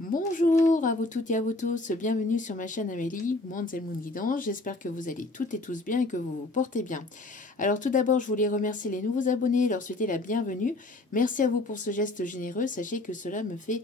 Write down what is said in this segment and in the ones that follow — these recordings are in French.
Bonjour à vous toutes et à vous tous, bienvenue sur ma chaîne Amélie, Mondes et Moon Guidance. J'espère que vous allez toutes et tous bien et que vous vous portez bien. Alors tout d'abord, je voulais remercier les nouveaux abonnés et leur souhaiter la bienvenue. Merci à vous pour ce geste généreux, sachez que cela me fait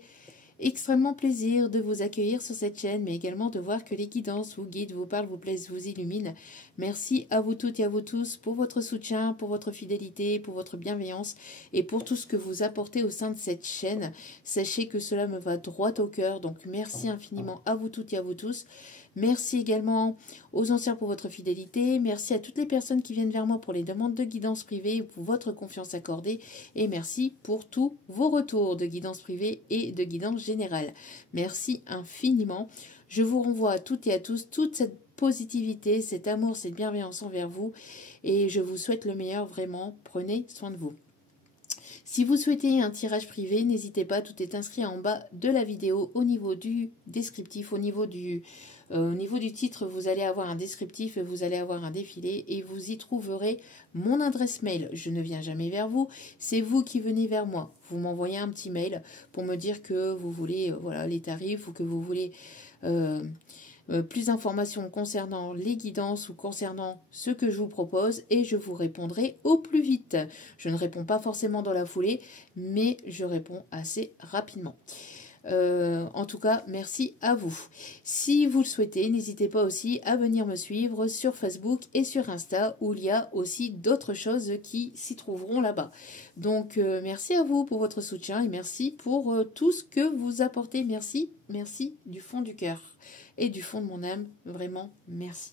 extrêmement plaisir de vous accueillir sur cette chaîne, mais également de voir que les guidances vous guident, vous parlent, vous plaisent, vous illuminent. Merci à vous toutes et à vous tous pour votre soutien, pour votre fidélité, pour votre bienveillance et pour tout ce que vous apportez au sein de cette chaîne. Sachez que cela me va droit au cœur, donc merci infiniment à vous toutes et à vous tous. Merci également aux anciens pour votre fidélité. Merci à toutes les personnes qui viennent vers moi pour les demandes de guidance privée ou pour votre confiance accordée. Et merci pour tous vos retours de guidance privée et de guidance générale. Merci infiniment. Je vous renvoie à toutes et à tous toute cette positivité, cet amour, cette bienveillance envers vous. Et je vous souhaite le meilleur, vraiment. Prenez soin de vous. Si vous souhaitez un tirage privé, n'hésitez pas, tout est inscrit en bas de la vidéo au niveau du descriptif, au niveau du titre, vous allez avoir un descriptif, vous allez avoir un défilé et vous y trouverez mon adresse mail. Je ne viens jamais vers vous, c'est vous qui venez vers moi. Vous m'envoyez un petit mail pour me dire que vous voulez voilà, les tarifs ou que vous voulez plus d'informations concernant les guidances ou concernant ce que je vous propose et je vous répondrai au plus vite. Je ne réponds pas forcément dans la foulée, mais je réponds assez rapidement. En tout cas, merci à vous. Si vous le souhaitez, n'hésitez pas aussi à venir me suivre sur Facebook et sur Insta où il y a aussi d'autres choses qui s'y trouveront là-bas. Donc, merci à vous pour votre soutien et merci pour tout ce que vous apportez. Merci, merci du fond du cœur et du fond de mon âme. Vraiment, merci.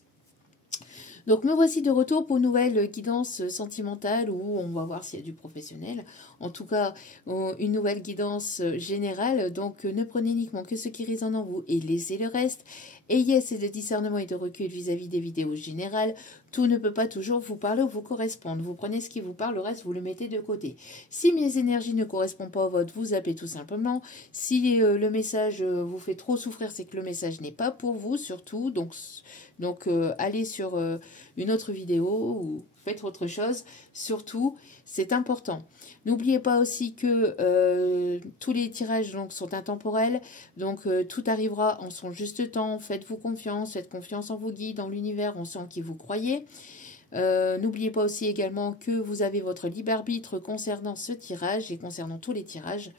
Donc me voici de retour pour une nouvelle guidance sentimentale où on va voir s'il y a du professionnel. En tout cas, une nouvelle guidance générale. Donc ne prenez uniquement que ce qui résonne en vous et laissez le reste. Ayez assez de discernement et de recul vis-à-vis des vidéos générales. Tout ne peut pas toujours vous parler ou vous correspondre. Vous prenez ce qui vous parle, le reste vous le mettez de côté. Si mes énergies ne correspondent pas aux vôtres, vous zappez tout simplement. Si le message vous fait trop souffrir, c'est que le message n'est pas pour vous surtout. Donc allez sur une autre vidéo ou faites autre chose. Surtout, c'est important. N'oubliez pas aussi que tous les tirages donc, sont intemporels. Donc tout arrivera en son juste temps. Faites-vous confiance. Faites confiance en vos guides, en l'univers, en ceux en qui vous croyez. N'oubliez pas aussi également que vous avez votre libre arbitre concernant ce tirage et concernant tous les tirages.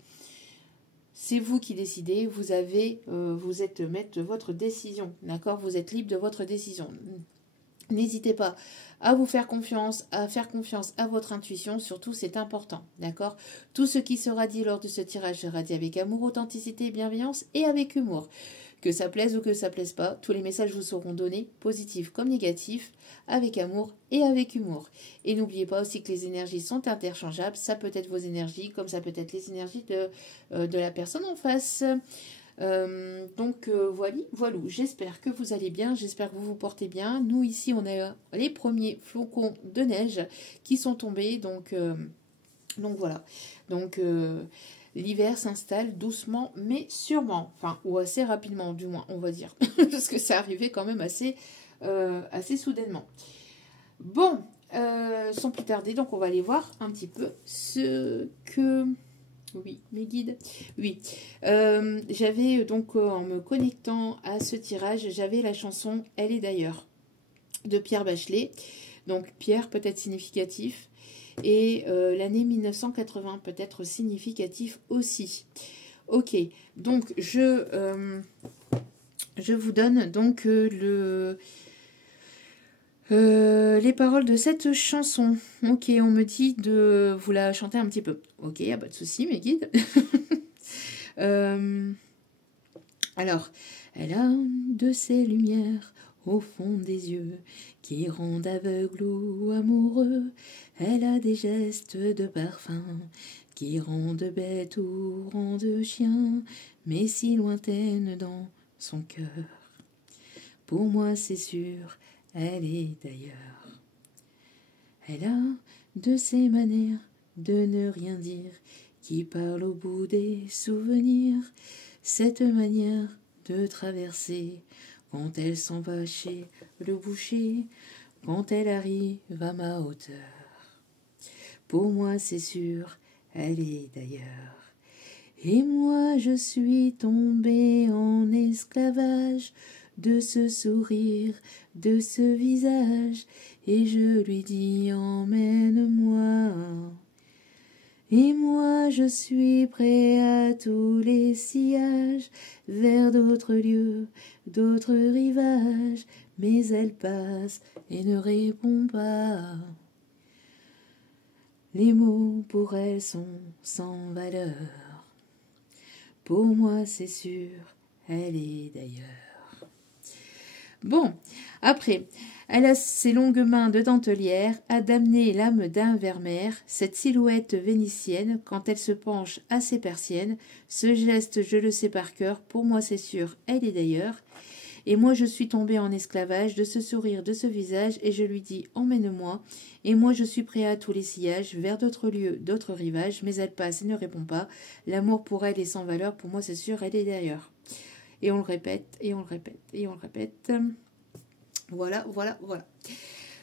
C'est vous qui décidez, vous êtes maître de votre décision, d'accord? Vous êtes libre de votre décision. N'hésitez pas à vous faire confiance à votre intuition, surtout c'est important, d'accord? Tout ce qui sera dit lors de ce tirage sera dit avec amour, authenticité, bienveillance et avec humour. Que ça plaise ou que ça plaise pas, tous les messages vous seront donnés, positifs comme négatifs, avec amour et avec humour. Et n'oubliez pas aussi que les énergies sont interchangeables, ça peut être vos énergies comme ça peut être les énergies de la personne en face. Voilà, j'espère que vous allez bien, j'espère que vous vous portez bien. Nous ici on a les premiers flocons de neige qui sont tombés, donc voilà. Donc l'hiver s'installe doucement mais sûrement, enfin ou assez rapidement du moins on va dire, parce que ça arrivait quand même assez soudainement. Bon, sans plus tarder, donc on va aller voir un petit peu ce que... Oui, mes guides. Oui. J'avais donc, en me connectant à ce tirage, j'avais la chanson « Elle est d'ailleurs » de Pierre Bachelet. Donc, Pierre peut être significatif. Et l'année 1980 peut être significatif aussi. Ok. Donc, je vous donne donc les paroles de cette chanson. Ok, on me dit de vous la chanter un petit peu. Ok, y a pas de souci, mes guides. Alors, elle a de ces lumières au fond des yeux qui rendent aveugle ou amoureux. Elle a des gestes de parfum qui rendent bête ou rendent chien, mais si lointaine dans son cœur. Pour moi, c'est sûr, elle est d'ailleurs. Elle a de ces manières de ne rien dire qui parle au bout des souvenirs. Cette manière de traverser quand elle s'en va chez le boucher, quand elle arrive à ma hauteur. Pour moi, c'est sûr, elle est d'ailleurs. Et moi je suis tombée en esclavage de ce sourire, de ce visage, et je lui dis emmène-moi. Et moi je suis prêt à tous les sillages, vers d'autres lieux, d'autres rivages, mais elle passe et ne répond pas. Les mots pour elle sont sans valeur. Pour moi c'est sûr, elle est d'ailleurs. Bon, après, elle a ses longues mains de dentelière, a damné l'âme d'un vermeer, cette silhouette vénitienne, quand elle se penche à ses persiennes, ce geste je le sais par cœur, pour moi c'est sûr, elle est d'ailleurs. Et moi je suis tombée en esclavage de ce sourire, de ce visage, et je lui dis emmène-moi. Et moi je suis prêt à tous les sillages, vers d'autres lieux, d'autres rivages, mais elle passe et ne répond pas. L'amour pour elle est sans valeur, pour moi c'est sûr, elle est d'ailleurs. Et on le répète, et on le répète, et on le répète. Voilà, voilà, voilà.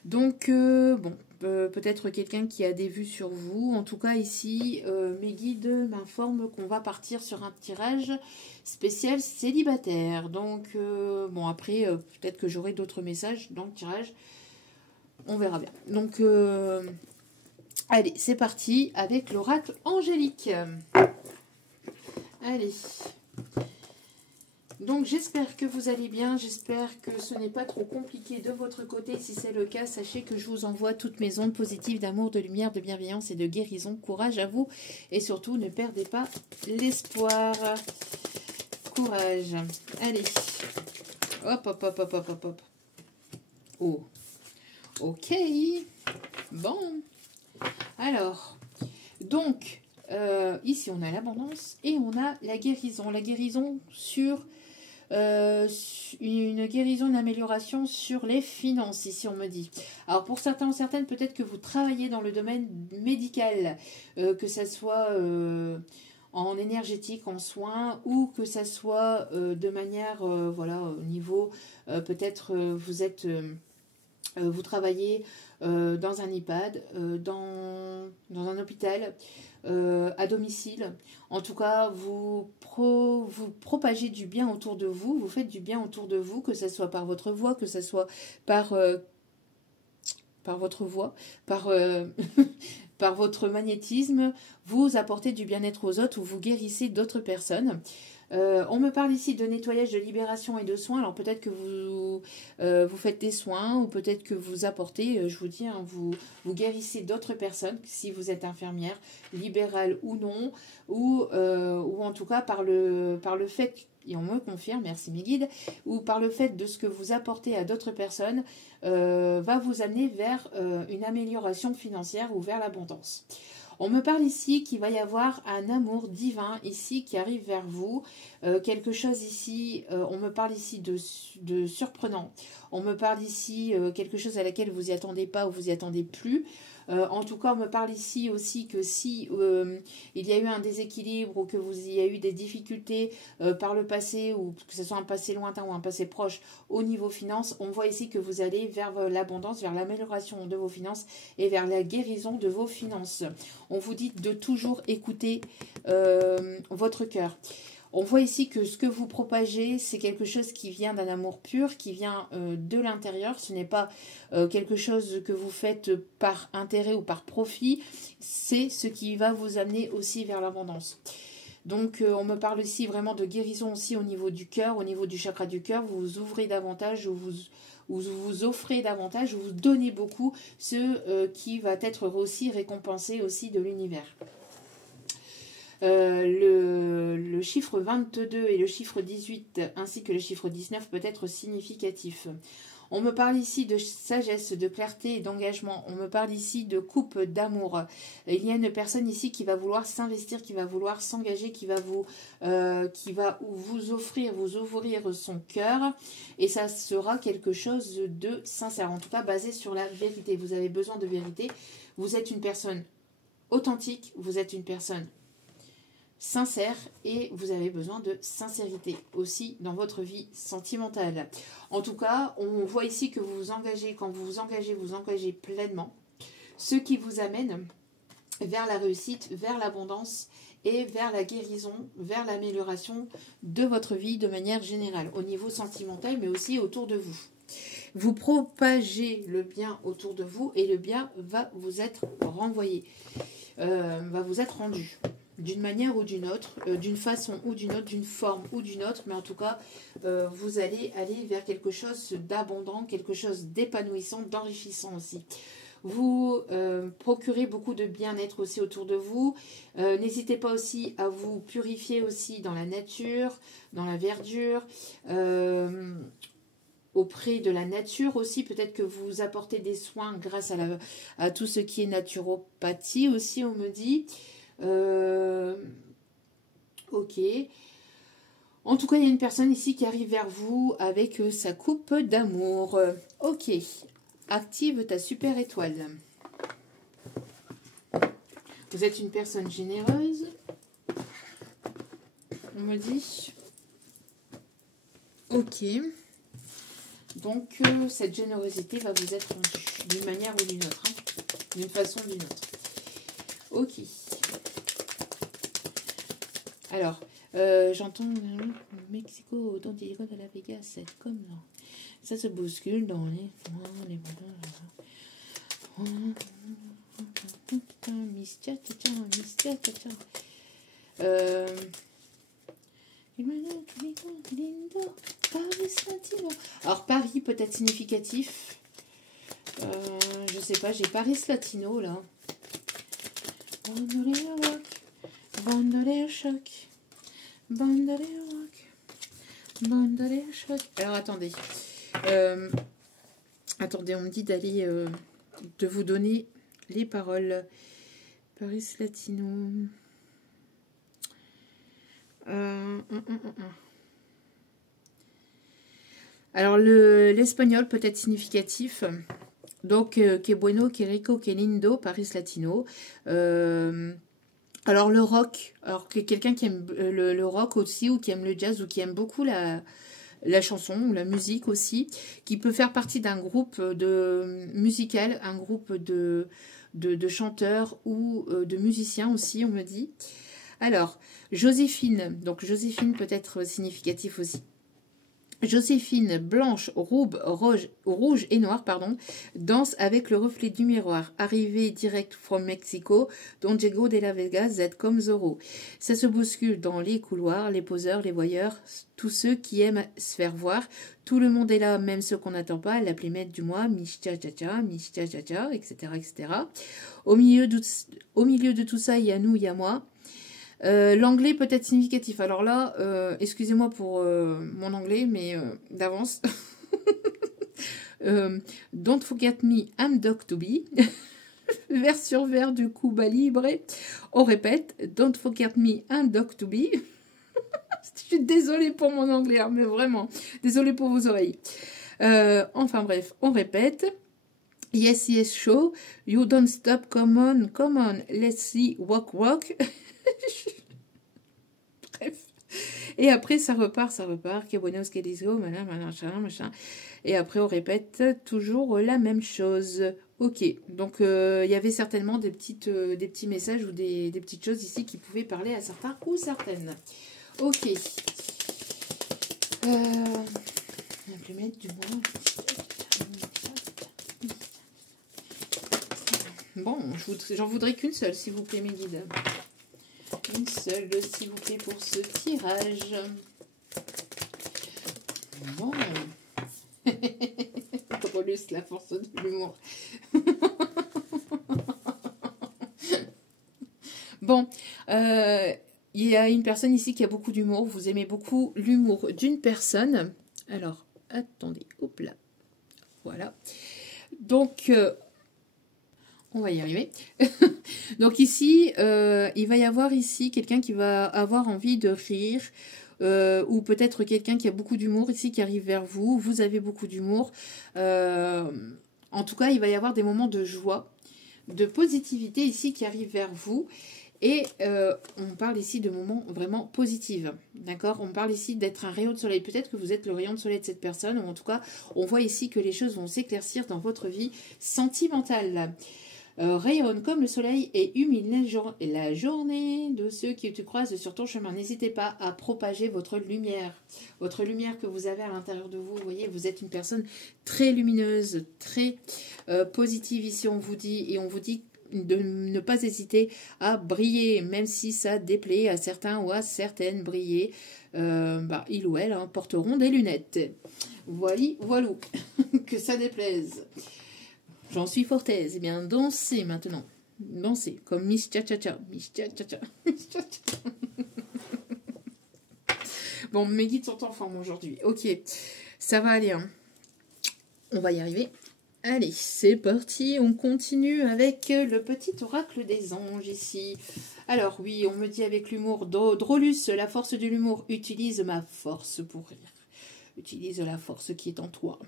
Donc, bon, peut-être quelqu'un qui a des vues sur vous. En tout cas, ici, mes guides m'informent qu'on va partir sur un tirage spécial célibataire. Donc, bon, après, peut-être que j'aurai d'autres messages dans le tirage. On verra bien. Donc, allez, c'est parti avec l'oracle angélique. Allez. Donc j'espère que vous allez bien, j'espère que ce n'est pas trop compliqué de votre côté. Si c'est le cas, sachez que je vous envoie toutes mes ondes positives d'amour, de lumière, de bienveillance et de guérison. Courage à vous et surtout ne perdez pas l'espoir. Courage. Allez. Hop, hop, hop, hop, hop, hop, hop. Oh. Ok. Bon. Alors, donc, ici on a l'abondance et on a la guérison. La guérison sur... une guérison, une amélioration sur les finances, ici on me dit. Alors pour certains ou certaines, peut-être que vous travaillez dans le domaine médical, que ça soit en énergétique, en soins, ou que ça soit de manière, voilà, au niveau, peut-être vous travaillez dans un EHPAD, dans un hôpital, à domicile. En tout cas, vous propagez du bien autour de vous, vous faites du bien autour de vous, que ce soit par votre voix, que ce soit par votre voix, par votre magnétisme, vous apportez du bien-être aux autres ou vous guérissez d'autres personnes. On me parle ici de nettoyage, de libération et de soins. Alors peut-être que vous faites des soins ou peut-être que vous apportez, je vous dis, hein, vous guérissez d'autres personnes, si vous êtes infirmière, libérale ou non, ou en tout cas par le fait, et on me confirme, merci mes guides, ou par le fait de ce que vous apportez à d'autres personnes, va vous amener vers une amélioration financière ou vers l'abondance. On me parle ici qu'il va y avoir un amour divin ici qui arrive vers vous. Quelque chose ici, on me parle ici de surprenant. On me parle ici quelque chose à laquelle vous n'y attendez pas ou vous n'y attendez plus. En tout cas, on me parle ici aussi que si il y a eu un déséquilibre ou que vous y a eu des difficultés par le passé, ou que ce soit un passé lointain ou un passé proche au niveau finance, on voit ici que vous allez vers l'abondance, vers l'amélioration de vos finances et vers la guérison de vos finances. On vous dit de toujours écouter votre cœur. On voit ici que ce que vous propagez, c'est quelque chose qui vient d'un amour pur, qui vient de l'intérieur. Ce n'est pas quelque chose que vous faites par intérêt ou par profit. C'est ce qui va vous amener aussi vers l'abondance. Donc, on me parle ici vraiment de guérison aussi au niveau du cœur, au niveau du chakra du cœur. Vous vous ouvrez davantage ou vous offrez davantage, ou vous donnez beaucoup, ce qui va être aussi récompensé aussi de l'univers. Le chiffre 22 et le chiffre 18 ainsi que le chiffre 19 peut être significatif. On me parle ici de sagesse, de clarté et d'engagement. On me parle ici de coupe, d'amour. Il y a une personne ici qui va vouloir s'investir, qui va vouloir s'engager, qui va vous offrir, vous ouvrir son cœur. Et ça sera quelque chose de sincère, en tout cas basé sur la vérité. Vous avez besoin de vérité. Vous êtes une personne authentique, vous êtes une personne sincère et vous avez besoin de sincérité aussi dans votre vie sentimentale. En tout cas, on voit ici que vous vous engagez, quand vous vous engagez pleinement, ce qui vous amène vers la réussite, vers l'abondance et vers la guérison, vers l'amélioration de votre vie de manière générale, au niveau sentimental, mais aussi autour de vous. Vous propagez le bien autour de vous et le bien va vous être renvoyé, va vous être rendu d'une manière ou d'une autre, d'une façon ou d'une autre, d'une forme ou d'une autre, mais en tout cas, vous allez aller vers quelque chose d'abondant, quelque chose d'épanouissant, d'enrichissant aussi. Vous procurez beaucoup de bien-être aussi autour de vous. N'hésitez pas aussi à vous purifier aussi dans la nature, dans la verdure, auprès de la nature aussi. Peut-être que vous apportez des soins grâce à tout ce qui est naturopathie aussi, on me dit. Ok. En tout cas, il y a une personne ici qui arrive vers vous avec sa coupe d'amour. Ok. Active ta super étoile. Vous êtes une personne généreuse. On me dit. Ok. Donc, cette générosité va vous être rendue d'une manière ou d'une autre. Hein, d'une façon ou d'une autre. Ok. Alors, j'entends Mexico, Don Diego de la Vegas, c'est comme là. Ça se bouscule dans les alors Paris peut être significatif. Je sais pas, j'ai Paris Latino là. Bandolé choc. Bandolé rock. Bandolé choc. Alors attendez. Attendez, on me dit d'aller de vous donner les paroles. Paris Latino. Alors l'espagnol peut être significatif. Donc, que bueno, que rico, que lindo, Paris Latino. Alors le rock, alors que quelqu'un qui aime le rock aussi, ou qui aime le jazz, ou qui aime beaucoup la chanson, ou la musique aussi, qui peut faire partie d'un groupe musical, un groupe de chanteurs ou de musiciens aussi, on me dit. Alors, Joséphine, donc Joséphine peut être significatif aussi. Joséphine, blanche, rouge et noire, pardon, danse avec le reflet du miroir. Arrivée direct from Mexico, Don Diego de la Vegas, Z comme Zorro. Ça se bouscule dans les couloirs, les poseurs, les voyeurs, tous ceux qui aiment se faire voir. Tout le monde est là, même ceux qu'on n'attend pas. L'appelé maître du mois, Micha-cha-cha, etc., etc. Au milieu de tout ça, il y a nous, il y a moi. L'anglais peut être significatif. Alors là, excusez-moi pour mon anglais, mais d'avance. Don't forget me, I'm dog to be. Vers sur vers du Cuba Libre. On répète. Don't forget me, I'm dog to be. Je suis désolée pour mon anglais, hein, mais vraiment. Désolée pour vos oreilles. Enfin bref, on répète. Yes, yes, show. You don't stop. Come on. Let's see, walk. Bref. Et après, ça repart. Que buenos, que disco, machin. Et après, on répète toujours la même chose. Ok. Donc, il y avait certainement des petits messages ou des petites choses ici qui pouvaient parler à certains ou certaines. Ok. La plumette du mois. Bon, j'en voudrais qu'une seule, s'il vous plaît, mes guides. Une seule, s'il vous plaît, pour ce tirage. Bon. Drôlus, la force de l'humour. Bon. Il y a une personne ici qui a beaucoup d'humour. Vous aimez beaucoup l'humour d'une personne. Alors, attendez. Hop là. Voilà. Donc... on va y arriver. Donc ici, il va y avoir ici quelqu'un qui va avoir envie de rire, ou peut-être quelqu'un qui a beaucoup d'humour ici qui arrive vers vous. Vous avez beaucoup d'humour. En tout cas, il va y avoir des moments de joie, de positivité ici qui arrivent vers vous. Et on parle ici de moments vraiment positifs. D'accord? On parle ici d'être un rayon de soleil. Peut-être que vous êtes le rayon de soleil de cette personne. Ou en tout cas, on voit ici que les choses vont s'éclaircir dans votre vie sentimentale. rayonne comme le soleil et illumine la journée de ceux qui tu croises sur ton chemin. N'hésitez pas à propager votre lumière que vous avez à l'intérieur de vous. Vous voyez, vous êtes une personne très lumineuse, très positive ici, on vous dit de ne pas hésiter à briller, même si ça déplaît à certains ou à certaines. Briller, ils ou elles porteront des lunettes. Voilà, que ça déplaise. J'en suis fort aise. Eh bien, dansez maintenant. Dansez, comme Miss Cha-Cha-Cha. Miss Cha-Cha-Cha. Bon, mes guides sont en forme aujourd'hui. Ok, ça va aller. On va y arriver. Allez, c'est parti. On continue avec le petit oracle des anges ici. Alors, oui, on me dit avec l'humour, Drolus, la force de l'humour, utilise ma force pour rire. Utilise la force qui est en toi.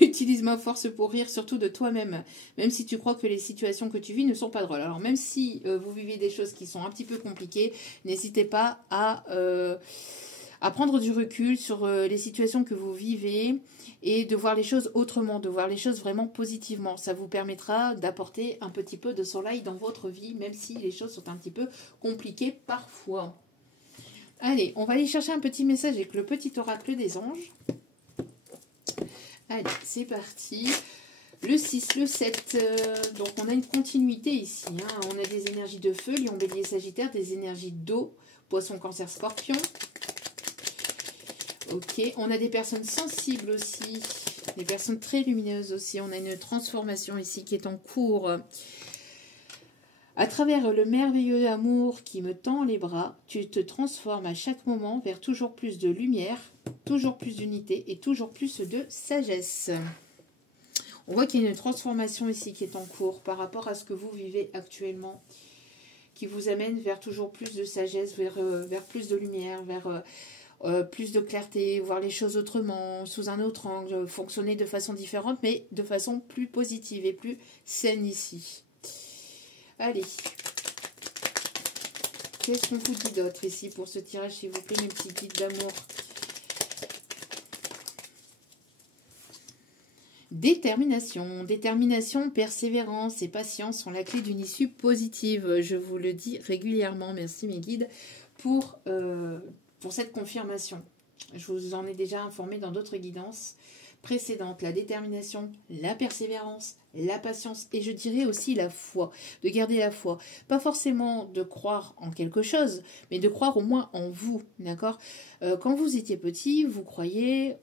Utilise ma force pour rire, surtout de toi-même. Même si tu crois que les situations que tu vis ne sont pas drôles. Alors, même si vous vivez des choses qui sont un petit peu compliquées, n'hésitez pas à prendre du recul sur les situations que vous vivez et de voir les choses autrement, de voir les choses vraiment positivement. Ça vous permettra d'apporter un petit peu de soleil dans votre vie, même si les choses sont un petit peu compliquées parfois. Allez, on va aller chercher un petit message avec le petit oracle des anges. Allez, c'est parti. Le 6, le 7, donc on a une continuité ici. On a des énergies de feu, lion, bélier, sagittaire, des énergies d'eau, poisson, cancer, scorpion. Ok, on a des personnes sensibles aussi, des personnes très lumineuses aussi. On a une transformation ici qui est en cours. À travers le merveilleux amour qui me tend les bras, tu te transformes à chaque moment vers toujours plus de lumière, toujours plus d'unité et toujours plus de sagesse. On voit qu'il y a une transformation ici qui est en cours par rapport à ce que vous vivez actuellement, qui vous amène vers toujours plus de sagesse, vers plus de lumière, vers plus de clarté, voir les choses autrement, sous un autre angle, fonctionner de façon différente, mais de façon plus positive et plus saine ici. Allez, qu'est-ce qu'on vous dit d'autre ici pour ce tirage, s'il vous plaît, mes petits guides d'amour? Détermination, persévérance et patience sont la clé d'une issue positive. Je vous le dis régulièrement. Merci mes guides pour cette confirmation. Je vous en ai déjà informé dans d'autres guidances précédentes. La détermination, la persévérance, la patience et je dirais aussi la foi. De garder la foi. Pas forcément de croire en quelque chose, mais de croire au moins en vous. D'accord? Quand vous étiez petit, vous croyez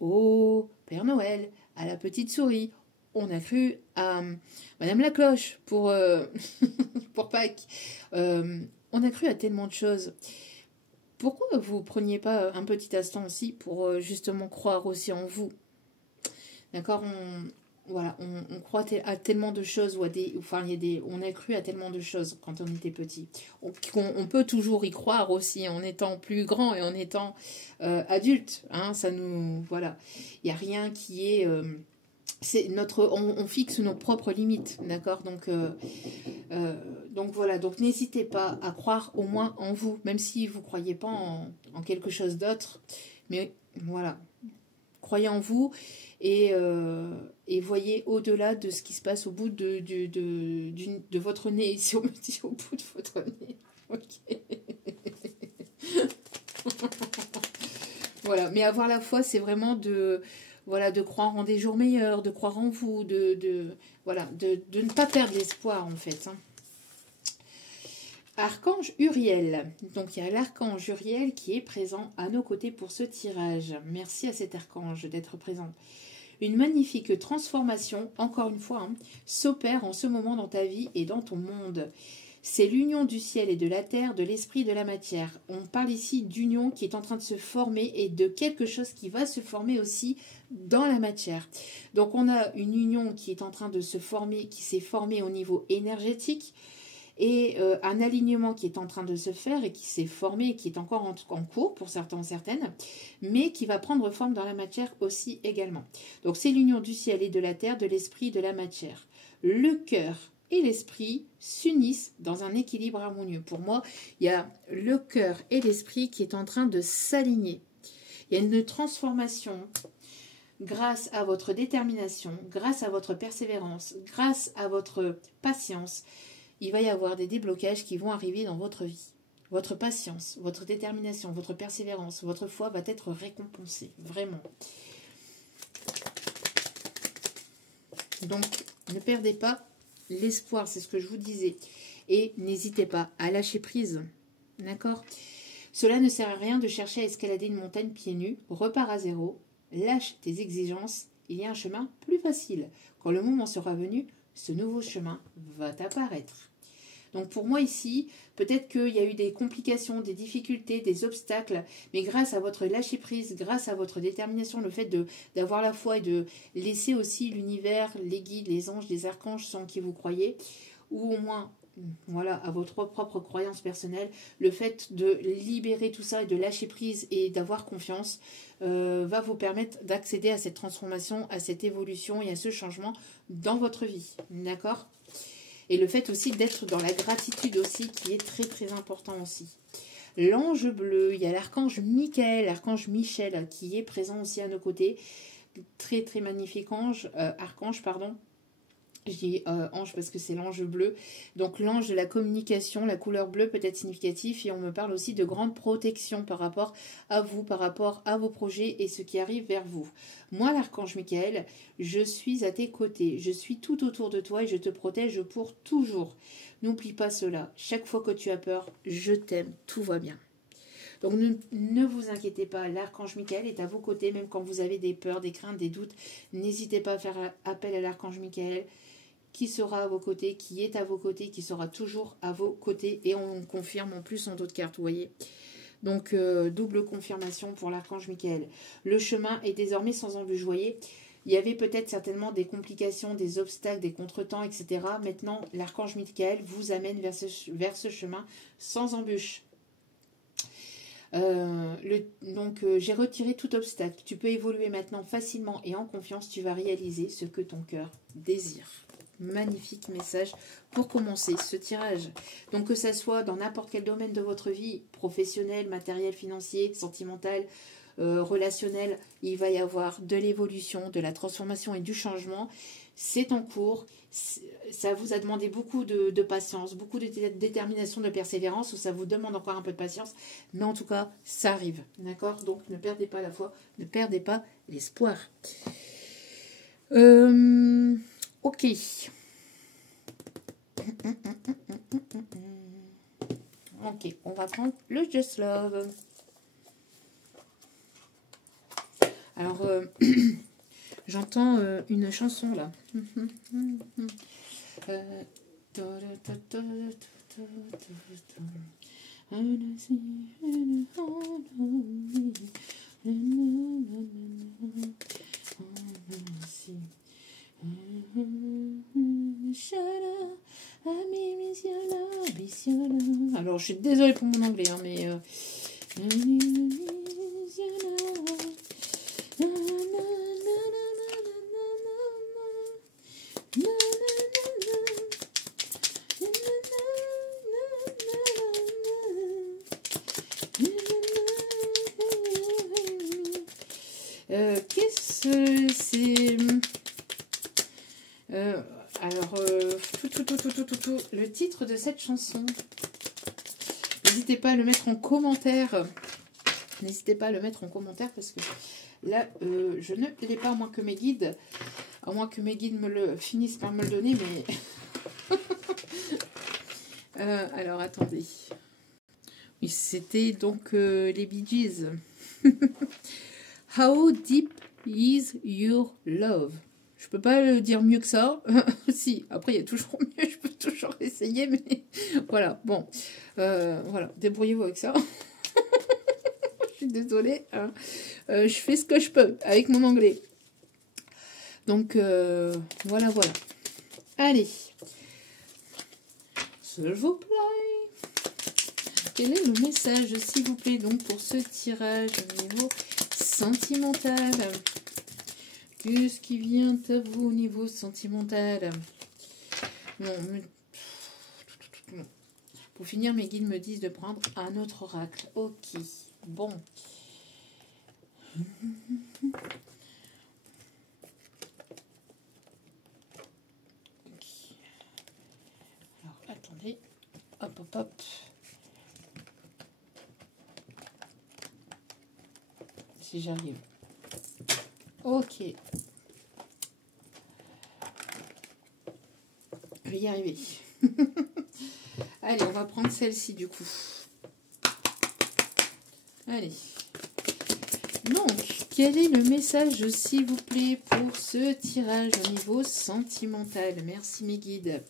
au Père Noël, à la petite souris. On a cru à Madame la Cloche pour Pâques. On a cru à tellement de choses. Pourquoi vous ne preniez pas un petit instant aussi pour justement croire aussi en vous? D'accord, on croit à tellement de choses, on a cru à tellement de choses quand on était petit. On peut toujours y croire aussi en étant plus grand et en étant adulte. Ça nous, voilà, il n'y a rien qui est... on fixe nos propres limites, d'accord, donc voilà, donc n'hésitez pas à croire au moins en vous, même si vous ne croyez pas en quelque chose d'autre, mais voilà, croyez en vous et voyez au-delà de ce qui se passe au bout de votre nez, ici on me dit au bout de votre nez, ok. Voilà, mais avoir la foi, c'est vraiment de croire en des jours meilleurs, de croire en vous, de ne pas perdre l'espoir en fait. Archange Uriel. Donc il y a l'archange Uriel qui est présent à nos côtés pour ce tirage. Merci à cet archange d'être présent. Une magnifique transformation, encore une fois, s'opère en ce moment dans ta vie et dans ton monde. C'est l'union du ciel et de la terre, de l'esprit et de la matière. On parle ici d'union qui est en train de se former et de quelque chose qui va se former aussi dans la matière. Donc on a une union qui est en train de se former, qui s'est formée au niveau énergétique et un alignement qui est en train de se faire et qui s'est formé et qui est encore en cours pour certains, certaines, mais qui va prendre forme dans la matière aussi également. Donc c'est l'union du ciel et de la terre, de l'esprit et de la matière. Le cœur et l'esprit s'unissent dans un équilibre harmonieux. Pour moi, il y a le cœur et l'esprit qui est en train de s'aligner. Il y a une transformation grâce à votre détermination, grâce à votre persévérance, grâce à votre patience, il va y avoir des déblocages qui vont arriver dans votre vie. Votre patience, votre détermination, votre persévérance, votre foi va être récompensée, vraiment. Donc, ne perdez pas l'espoir, c'est ce que je vous disais. Et n'hésitez pas à lâcher prise, d'accord? Cela ne sert à rien de chercher à escalader une montagne pieds nus, repars à zéro, lâche tes exigences, il y a un chemin plus facile. Quand le moment sera venu, ce nouveau chemin va apparaître. Donc pour moi ici, peut-être qu'il y a eu des complications, des difficultés, des obstacles, mais grâce à votre lâcher-prise, grâce à votre détermination, le fait d'avoir la foi et de laisser aussi l'univers, les guides, les anges, les archanges sans qui vous croyez, ou au moins voilà, à votre propre croyance personnelle, le fait de libérer tout ça et de lâcher prise et d'avoir confiance va vous permettre d'accéder à cette transformation, à cette évolution et à ce changement dans votre vie, d'accord ? Et le fait aussi d'être dans la gratitude aussi, qui est très très important aussi. L'ange bleu, il y a l'archange Michael, l'archange Michel, qui est présent aussi à nos côtés. Très très magnifique archange, pardon. Je dis ange parce que c'est l'ange bleu. Donc l'ange de la communication, la couleur bleue peut être significative. Et on me parle aussi de grande protection par rapport à vous, par rapport à vos projets et ce qui arrive vers vous. Moi, l'archange Michael, je suis à tes côtés. Je suis tout autour de toi et je te protège pour toujours. N'oublie pas cela. Chaque fois que tu as peur, je t'aime. Tout va bien. Donc ne vous inquiétez pas, l'archange Michael est à vos côtés, même quand vous avez des peurs, des craintes, des doutes. N'hésitez pas à faire appel à l'archange Michael, qui sera à vos côtés, qui est à vos côtés, qui sera toujours à vos côtés. Et on confirme en plus en d'autres cartes, vous voyez. Donc, double confirmation pour l'archange Michael. Le chemin est désormais sans embûche, vous voyez. Il y avait peut-être certainement des complications, des obstacles, des contretemps, etc. Maintenant, l'archange Michael vous amène vers ce chemin sans embûche. J'ai retiré tout obstacle. Tu peux évoluer maintenant facilement et en confiance. Tu vas réaliser ce que ton cœur désire. Magnifique message pour commencer ce tirage. Donc que ça soit dans n'importe quel domaine de votre vie, professionnel, matériel, financier, sentimental, relationnel, il va y avoir de l'évolution, de la transformation et du changement. C'est en cours. Ça vous a demandé beaucoup de patience, beaucoup de détermination, de persévérance, ou ça vous demande encore un peu de patience. Mais en tout cas, ça arrive. D'accord? Donc ne perdez pas la foi, ne perdez pas l'espoir. Ok. Ok, on va prendre le Just Love. Alors, j'entends une chanson là. Alors, je suis désolée pour mon anglais, hein, mais... Qu'est-ce que c'est... le titre de cette chanson. N'hésitez pas à le mettre en commentaire. N'hésitez pas à le mettre en commentaire parce que là, je ne l'ai pas, à moins que mes guides me le finissent par me le donner, mais... alors, attendez. Oui, c'était donc les Bee Gees. How deep is your love? Je peux pas le dire mieux que ça. Si, après il y a toujours mieux, je peux toujours essayer, mais voilà, bon. Voilà, débrouillez-vous avec ça. Je suis désolée. Hein. Je fais ce que je peux avec mon anglais. Donc, voilà. Allez. S'il vous plaît. Quel est le message, s'il vous plaît, donc pour ce tirage au niveau sentimental? Qu'est-ce qui vient à vous au niveau sentimental? Non, mais... Pour finir, mes guides me disent de prendre un autre oracle. Ok, bon. hop, hop, hop. Si j'arrive. Ok. Je vais y arriver. Allez, on va prendre celle-ci du coup. Allez. Donc, quel est le message, s'il vous plaît, pour ce tirage au niveau sentimental? Merci mes guides.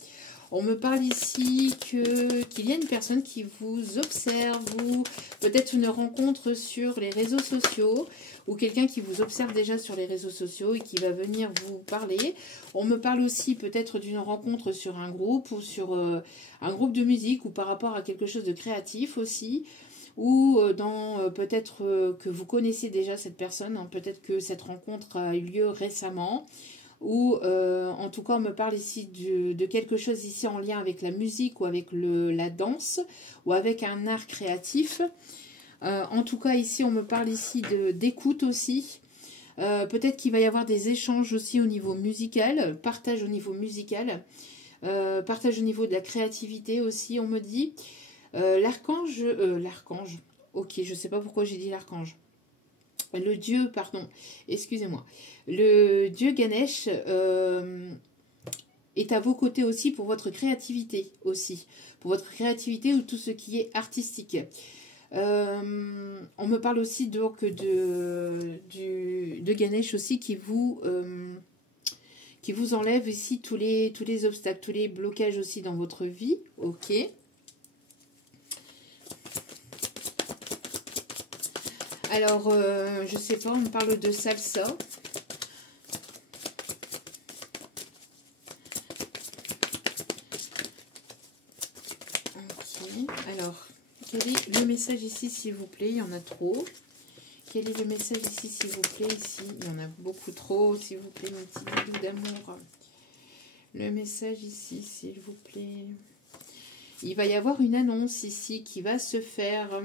On me parle ici qu'il y a une personne qui vous observe, ou peut-être une rencontre sur les réseaux sociaux, ou quelqu'un qui vous observe déjà sur les réseaux sociaux et qui va venir vous parler. On me parle aussi peut-être d'une rencontre sur un groupe, ou sur un groupe de musique, ou par rapport à quelque chose de créatif aussi, ou dans peut-être que vous connaissez déjà cette personne, hein, peut-être que cette rencontre a eu lieu récemment, ou en tout cas on me parle ici de quelque chose ici en lien avec la musique, ou avec la danse, ou avec un art créatif. En tout cas ici on me parle ici d'écoute aussi. Peut-être qu'il va y avoir des échanges aussi au niveau musical, partage au niveau musical, partage au niveau de la créativité aussi, on me dit. L'archange, ok, je ne sais pas pourquoi j'ai dit l'archange. Le dieu, pardon, excusez-moi. Le dieu Ganesh est à vos côtés aussi pour votre créativité aussi. Pour votre créativité ou tout ce qui est artistique. On me parle aussi donc de Ganesh aussi qui vous enlève ici tous les obstacles, tous les blocages aussi dans votre vie. Ok. Alors, je sais pas, on me parle de salsa. Ok, alors, quel est le message ici, s'il vous plaît? Il y en a trop. Quel est le message ici, s'il vous plaît? Ici, il y en a beaucoup trop, s'il vous plaît, mes petits bouts d'amour. Le message ici, s'il vous plaît. Il va y avoir une annonce ici qui va se faire.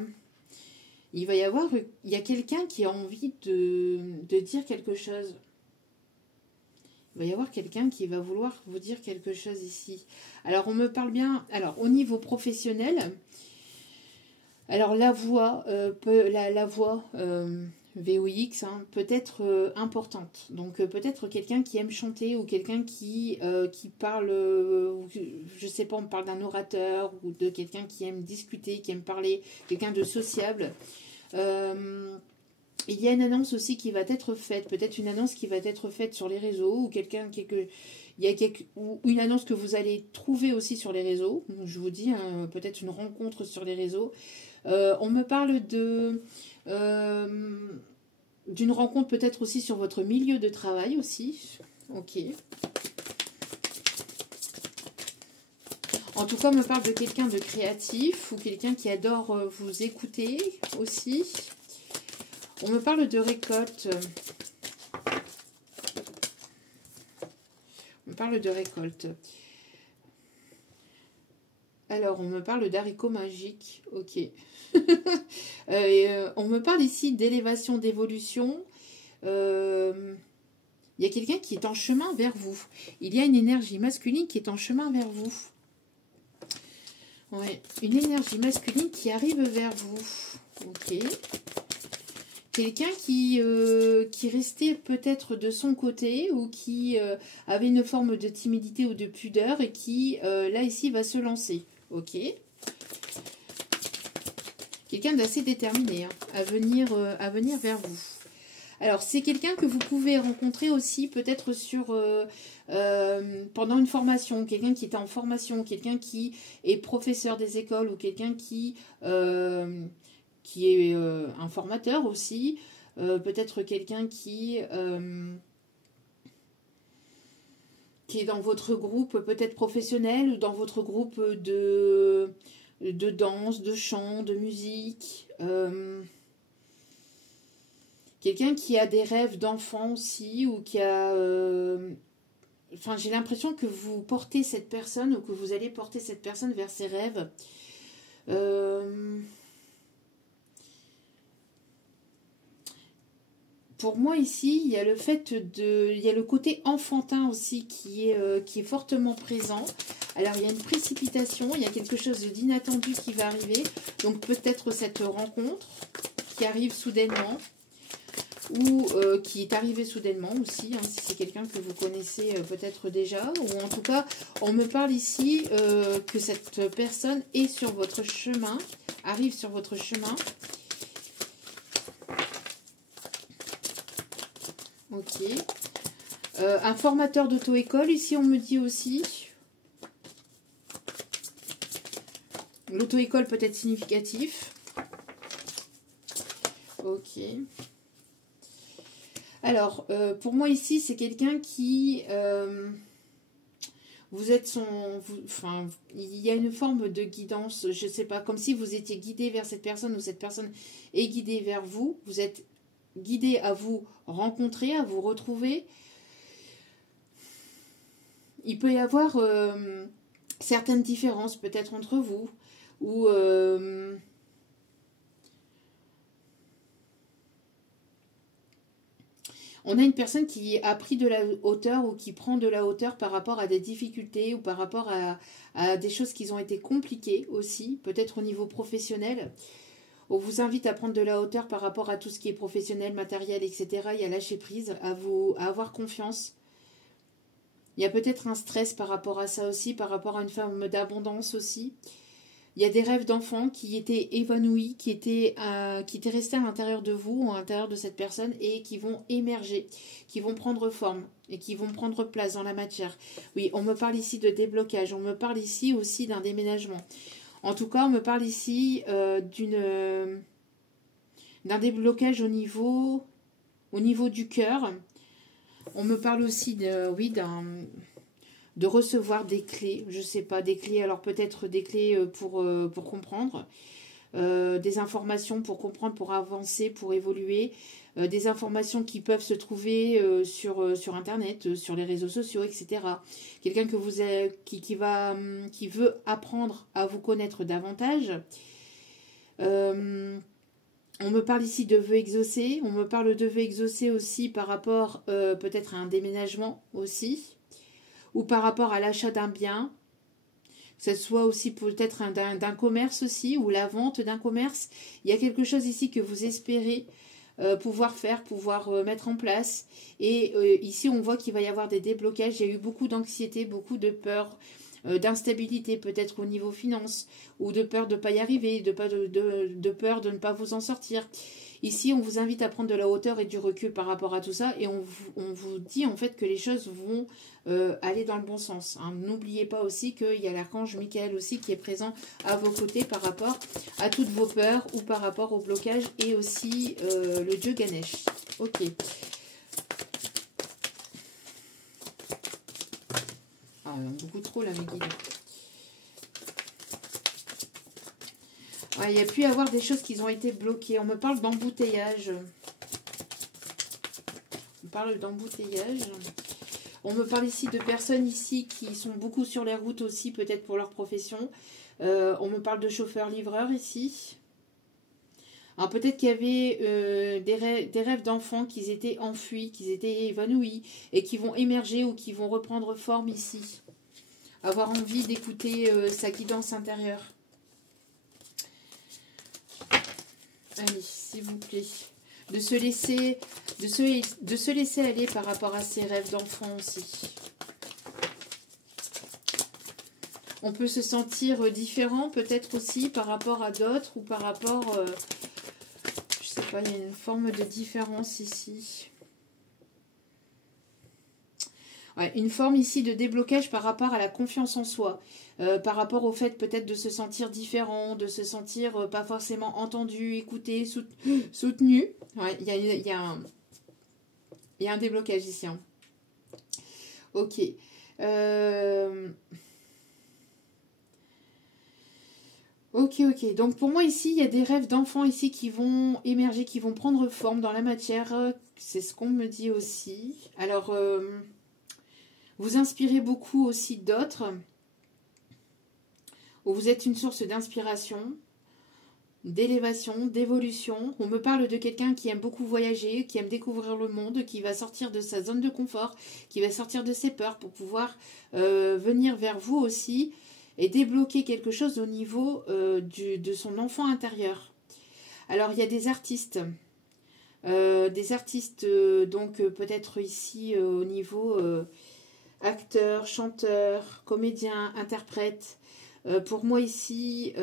Il y a quelqu'un qui a envie de dire quelque chose. Il va y avoir quelqu'un qui va vouloir vous dire quelque chose ici. Alors, on me parle bien. Alors, au niveau professionnel, alors la voix, la voix VOX, hein, peut être importante. Donc, peut-être quelqu'un qui aime chanter, ou quelqu'un qui parle, je sais pas, on me parle d'un orateur, ou de quelqu'un qui aime discuter, qui aime parler, quelqu'un de sociable. Il y a une annonce aussi qui va être faite, peut-être une annonce qui va être faite sur les réseaux, ou ou une annonce que vous allez trouver aussi sur les réseaux. Je vous dis, hein, peut-être une rencontre sur les réseaux. On me parle d'une rencontre peut-être aussi sur votre milieu de travail aussi. Ok. En tout cas, on me parle de quelqu'un de créatif, ou quelqu'un qui adore vous écouter aussi. On me parle de récolte. On me parle de récolte. Alors, on me parle d'haricots magiques. Ok. On me parle ici d'élévation, d'évolution. Il y a quelqu'un qui est en chemin vers vous. Il y a une énergie masculine qui est en chemin vers vous. Ouais, une énergie masculine qui arrive vers vous. Ok. Quelqu'un qui restait peut-être de son côté, ou qui avait une forme de timidité ou de pudeur, et qui, là, ici, va se lancer. Ok. Quelqu'un d'assez déterminé, hein, à venir vers vous. Alors, c'est quelqu'un que vous pouvez rencontrer aussi peut-être pendant une formation, quelqu'un qui est en formation, quelqu'un qui est professeur des écoles, ou quelqu'un qui est un formateur aussi, peut-être quelqu'un qui est dans votre groupe peut-être professionnel, ou dans votre groupe de danse, de chant, de musique. Quelqu'un qui a des rêves d'enfant aussi, ou qui a... Enfin, j'ai l'impression que vous portez cette personne, ou que vous allez porter cette personne vers ses rêves. Pour moi ici, il y a le côté enfantin aussi qui est fortement présent. Alors, il y a une précipitation, il y a quelque chose d'inattendu qui va arriver. Donc, peut-être cette rencontre qui arrive soudainement ou qui est arrivée soudainement aussi, hein, si c'est quelqu'un que vous connaissez peut-être déjà. Ou en tout cas, on me parle ici que cette personne est sur votre chemin, arrive sur votre chemin. Ok. Un formateur d'auto-école, ici on me dit aussi. L'auto-école peut être significatif. Ok. Alors, pour moi ici, c'est quelqu'un qui... vous êtes son... enfin, il y a une forme de guidance, je ne sais pas, comme si vous étiez guidé vers cette personne ou cette personne est guidée vers vous. Vous êtes guidé à vous rencontrer, à vous retrouver. Il peut y avoir certaines différences peut-être entre vous. Ou on a une personne qui a pris de la hauteur ou qui prend de la hauteur par rapport à des difficultés ou par rapport à des choses qui ont été compliquées aussi, peut-être au niveau professionnel. On vous invite à prendre de la hauteur par rapport à tout ce qui est professionnel, matériel, etc. Et à lâcher prise, à avoir confiance. Il y a peut-être un stress par rapport à ça aussi, par rapport à une forme d'abondance aussi. Il y a des rêves d'enfants qui étaient évanouis, qui étaient restés à l'intérieur de vous, ou à l'intérieur de cette personne, et qui vont émerger, qui vont prendre forme, et qui vont prendre place dans la matière. Oui, on me parle ici de déblocage, on me parle ici aussi d'un déménagement. En tout cas, on me parle ici d'un déblocage au niveau du cœur. On me parle aussi de recevoir des clés, je ne sais pas, des clés, alors peut-être des clés pour comprendre, des informations pour comprendre, pour avancer, pour évoluer, des informations qui peuvent se trouver sur Internet, sur les réseaux sociaux, etc. Quelqu'un qui veut apprendre à vous connaître davantage. On me parle ici de vœux exaucés, on me parle de vœux exaucés aussi par rapport peut-être à un déménagement aussi, ou par rapport à l'achat d'un bien, que ce soit aussi peut-être d'un commerce aussi, ou la vente d'un commerce. Il y a quelque chose ici que vous espérez pouvoir faire, pouvoir mettre en place. Et ici, on voit qu'il va y avoir des déblocages. Il y a eu beaucoup d'anxiété, beaucoup de peur, d'instabilité peut-être au niveau finance, ou de peur de ne pas y arriver, de peur de ne pas vous en sortir. Ici, on vous invite à prendre de la hauteur et du recul par rapport à tout ça, et on vous dit en fait que les choses vont aller dans le bon sens. Hein. N'oubliez pas aussi qu'il y a l'archange Michael aussi qui est présent à vos côtés par rapport à toutes vos peurs ou par rapport au blocage, et aussi le dieu Ganesh. Ok. Ah, beaucoup trop là, mes guides. Ouais, il y a pu y avoir des choses qui ont été bloquées. On me parle d'embouteillage. On parle d'embouteillage. On me parle ici de personnes ici qui sont beaucoup sur les routes aussi, peut-être pour leur profession. On me parle de chauffeurs-livreurs ici. Alors peut-être qu'il y avait des rêves d'enfants qui étaient enfuis, qui étaient évanouis et qui vont émerger ou qui vont reprendre forme ici. Avoir envie d'écouter sa guidance intérieure. Allez, s'il vous plaît. De se laisser aller par rapport à ses rêves d'enfant aussi. On peut se sentir différent peut-être aussi par rapport à d'autres, ou par rapport... je sais pas, il y a une forme de différence ici. Ouais, une forme ici de déblocage par rapport à la confiance en soi. Par rapport au fait peut-être de se sentir différent, de se sentir pas forcément entendu, écouté, soutenu. Ouais, il y a un déblocage ici. Hein. Ok. Ok. Donc pour moi ici, il y a des rêves d'enfants ici qui vont émerger, qui vont prendre forme dans la matière. C'est ce qu'on me dit aussi. Alors, vous inspirez beaucoup aussi d'autres. Ou vous êtes une source d'inspiration. d'élévation, d'évolution. On me parle de quelqu'un qui aime beaucoup voyager, qui aime découvrir le monde, qui va sortir de sa zone de confort, qui va sortir de ses peurs pour pouvoir venir vers vous aussi et débloquer quelque chose au niveau de son enfant intérieur. Alors, il y a des artistes. Donc peut-être ici au niveau acteur, chanteur, comédien, interprète. Pour moi ici...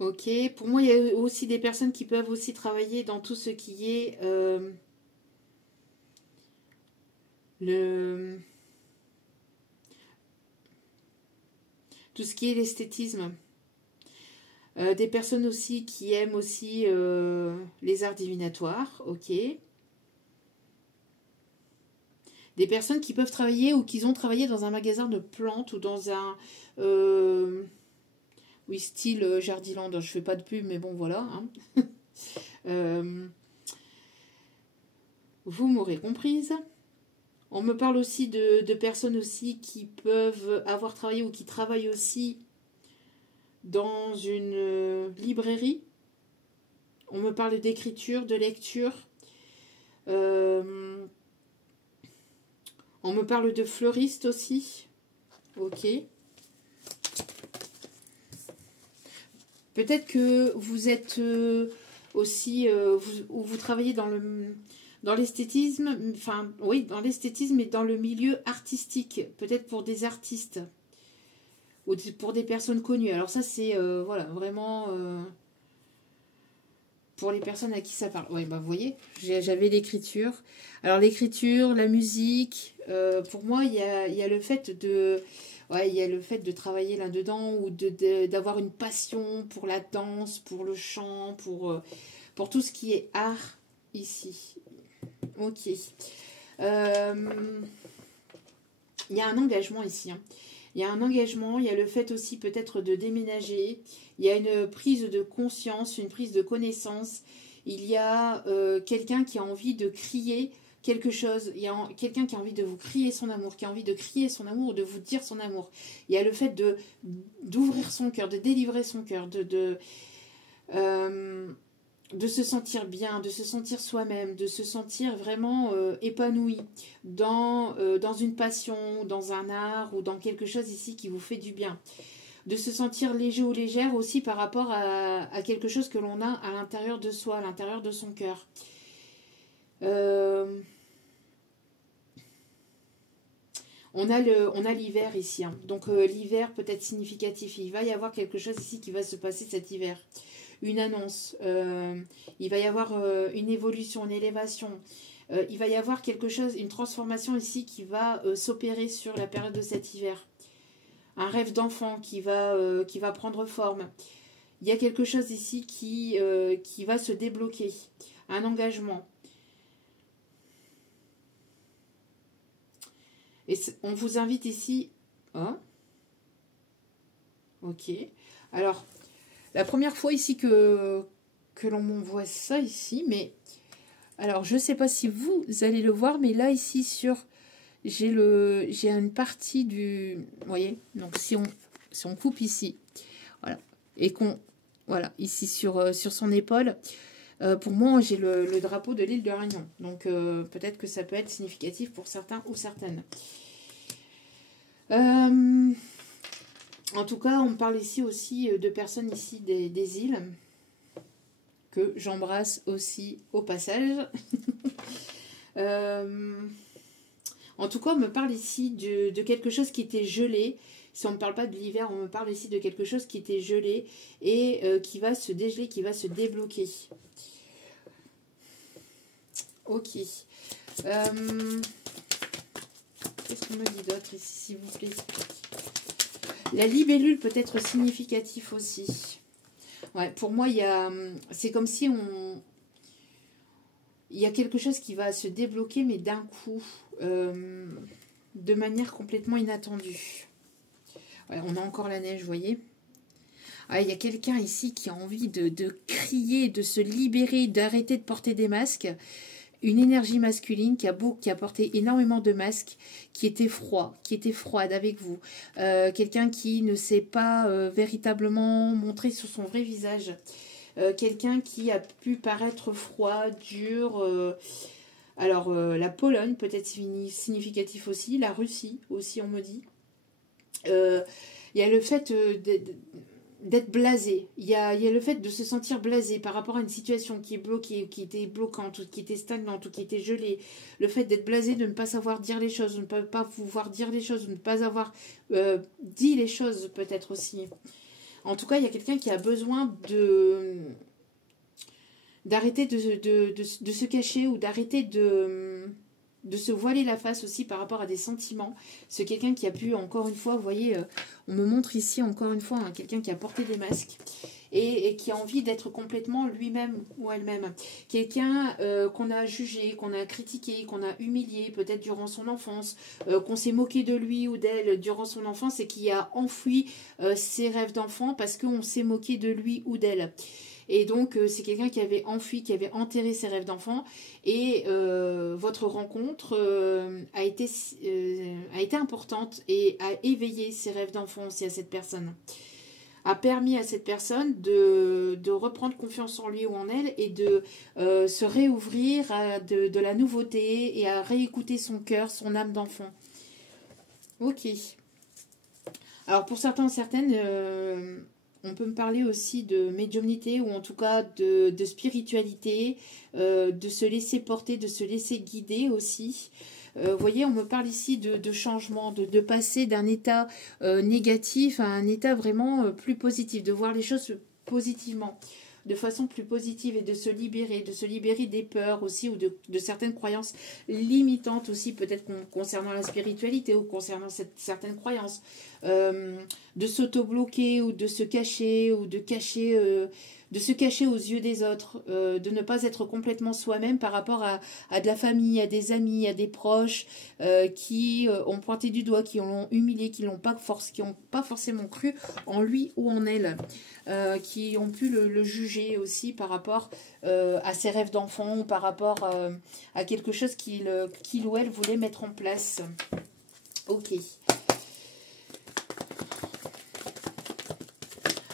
Ok, pour moi, il y a aussi des personnes qui peuvent aussi travailler dans tout ce qui est le tout ce qui est l'esthétisme. Des personnes aussi qui aiment aussi les arts divinatoires, ok. Des personnes qui peuvent travailler ou qui ont travaillé dans un magasin de plantes ou dans un... oui, style Jardiland, je fais pas de pub, mais bon, voilà. Hein. Vous m'aurez comprise. On me parle aussi de personnes aussi qui peuvent avoir travaillé ou qui travaillent aussi dans une librairie. On me parle d'écriture, de lecture. On me parle de fleuriste aussi. Ok. Peut-être que vous êtes aussi, vous travaillez dans l'esthétisme, enfin, oui, dans l'esthétisme et dans le milieu artistique, peut-être pour des artistes ou pour des personnes connues. Alors ça, c'est, voilà, vraiment pour les personnes à qui ça parle. Oui, bah, vous voyez, j'avais l'écriture. Alors l'écriture, la musique, pour moi, il y a le fait de... Ouais, il y a le fait de travailler là-dedans ou d'avoir une passion pour la danse, pour le chant, pour tout ce qui est art ici. Ok. Il y a un engagement ici. Hein. Il y a un engagement, il y a le fait aussi peut-être de déménager. Il y a une prise de conscience, une prise de connaissance. Il y a quelqu'un qui a envie de crier quelque chose, il y a quelqu'un qui a envie de vous crier son amour, qui a envie de crier son amour, de vous dire son amour. Il y a le fait d'ouvrir son cœur, de délivrer son cœur, de se sentir bien, de se sentir soi-même, de se sentir vraiment épanoui dans une passion, dans un art ou dans quelque chose ici qui vous fait du bien. De se sentir léger ou légère aussi par rapport à quelque chose que l'on a à l'intérieur de soi, à l'intérieur de son cœur. On a l'hiver ici, hein. Donc l'hiver peut être significatif. Il va y avoir quelque chose ici qui va se passer cet hiver. Une annonce, il va y avoir une évolution, une élévation. Il va y avoir quelque chose, une transformation ici qui va s'opérer sur la période de cet hiver. Un rêve d'enfant qui va prendre forme. Il y a quelque chose ici qui va se débloquer. Un engagement. Et on vous invite ici... Oh. Ok. Alors, la première fois ici que l'on m'envoie ça ici, mais... Alors, je ne sais pas si vous allez le voir, mais là, ici, j'ai une partie du... Vous voyez? Donc, si on coupe ici, voilà, et qu'on... Voilà, ici, sur son épaule... pour moi, j'ai le drapeau de l'île de Réunion. Donc, peut-être que ça peut être significatif pour certains ou certaines. En tout cas, on parle ici aussi de personnes ici des îles que j'embrasse aussi au passage. En tout cas, on me parle ici de quelque chose qui était gelé. Si on ne parle pas de l'hiver, on me parle ici de quelque chose qui était gelé et qui va se dégeler, qui va se débloquer. Ok. Qu'est-ce qu'on me dit d'autre ici, s'il vous plaît? La libellule peut être significatif aussi. Ouais, pour moi, c'est comme si il y a quelque chose qui va se débloquer, mais d'un coup, de manière complètement inattendue. Ouais, on a encore la neige, vous voyez. Ah, il y a quelqu'un ici qui a envie de crier, de se libérer, d'arrêter de porter des masques une énergie masculine qui a porté énormément de masques, qui était froide avec vous. Quelqu'un qui ne s'est pas véritablement montré sur son vrai visage. Quelqu'un qui a pu paraître froid, dur. Alors, la Pologne, peut-être significatif aussi. La Russie aussi, on me dit. Il y a le fait d'être blasé. Il y a le fait de se sentir blasé par rapport à une situation qui est bloquée, qui était bloquante, ou qui était stagnante, ou qui était gelée. Le fait d'être blasé, de ne pas savoir dire les choses, de ne pas pouvoir dire les choses, de ne pas avoir dit les choses peut-être aussi. En tout cas, il y a quelqu'un qui a besoin d'arrêter de se cacher ou d'arrêter de se voiler la face aussi par rapport à des sentiments. C'est quelqu'un qui a pu, encore une fois, vous voyez, on me montre ici encore une fois, hein, quelqu'un qui a porté des masques et qui a envie d'être complètement lui-même ou elle-même. Quelqu'un qu'on a jugé, qu'on a critiqué, qu'on a humilié peut-être durant son enfance, qu'on s'est moqué de lui ou d'elle durant son enfance et qui a enfoui ses rêves d'enfant parce qu'on s'est moqué de lui ou d'elle. Et donc, c'est quelqu'un qui avait enfui, qui avait enterré ses rêves d'enfant. Et votre rencontre a été importante et a éveillé ses rêves d'enfant aussi à cette personne. A permis à cette personne de reprendre confiance en lui ou en elle et de se réouvrir à de la nouveauté et à réécouter son cœur, son âme d'enfant. Ok. Alors, pour certains, certaines... on peut me parler aussi de médiumnité ou en tout cas de spiritualité, de se laisser porter, de se laisser guider aussi. Vous voyez, on me parle ici de changement, de passer d'un état négatif à un état vraiment plus positif, de voir les choses positivement, de façon plus positive et de se libérer des peurs aussi ou de certaines croyances limitantes aussi, peut-être concernant la spiritualité ou concernant certaines croyances, de s'auto-bloquer ou de se cacher ou de se cacher aux yeux des autres, de ne pas être complètement soi-même par rapport à de la famille, à des amis, à des proches qui ont pointé du doigt, qui l'ont humilié, qui n'ont pas forcément cru en lui ou en elle, qui ont pu le juger aussi par rapport à ses rêves d'enfant ou par rapport à quelque chose qu'il ou elle voulait mettre en place. Ok.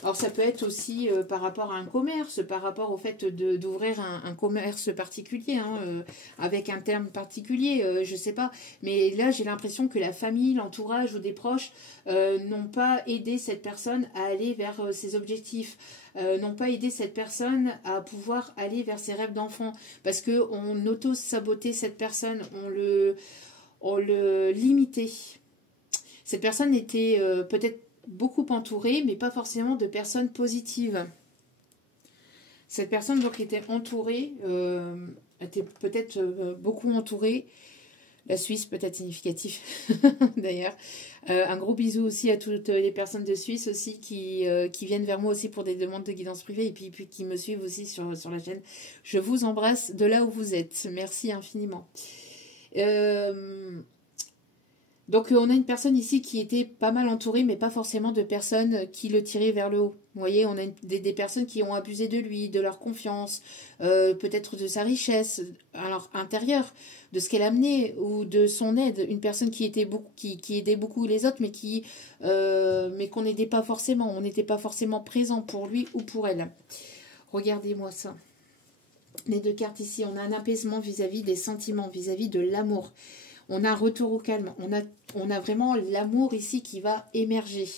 Alors ça peut être aussi par rapport à un commerce, par rapport au fait d'ouvrir un commerce particulier, hein, avec un terme particulier, je ne sais pas. Mais là, j'ai l'impression que la famille, l'entourage ou des proches n'ont pas aidé cette personne à aller vers ses objectifs, n'ont pas aidé cette personne à pouvoir aller vers ses rêves d'enfant. Parce qu'on auto-sabotait cette personne, on le limitait. Cette personne était peut-être beaucoup entourée, mais pas forcément de personnes positives. Cette personne donc était entourée, était peut-être beaucoup entourée. La Suisse peut-être significatif d'ailleurs. Un gros bisou aussi à toutes les personnes de Suisse aussi qui viennent vers moi aussi pour des demandes de guidance privée et puis qui me suivent aussi sur la chaîne. Je vous embrasse de là où vous êtes. Merci infiniment. Donc on a une personne ici qui était pas mal entourée, mais pas forcément de personnes qui le tiraient vers le haut. Vous voyez, on a des personnes qui ont abusé de lui, de leur confiance, peut-être de sa richesse, alors intérieure, de ce qu'elle amenait ou de son aide. Une personne qui aidait beaucoup les autres, mais qu'on n'aidait pas forcément. On n'était pas forcément présent pour lui ou pour elle. Regardez-moi ça. Les deux cartes ici, on a un apaisement vis-à-vis des sentiments, vis-à-vis de l'amour. On a un retour au calme. On a vraiment l'amour ici qui va émerger.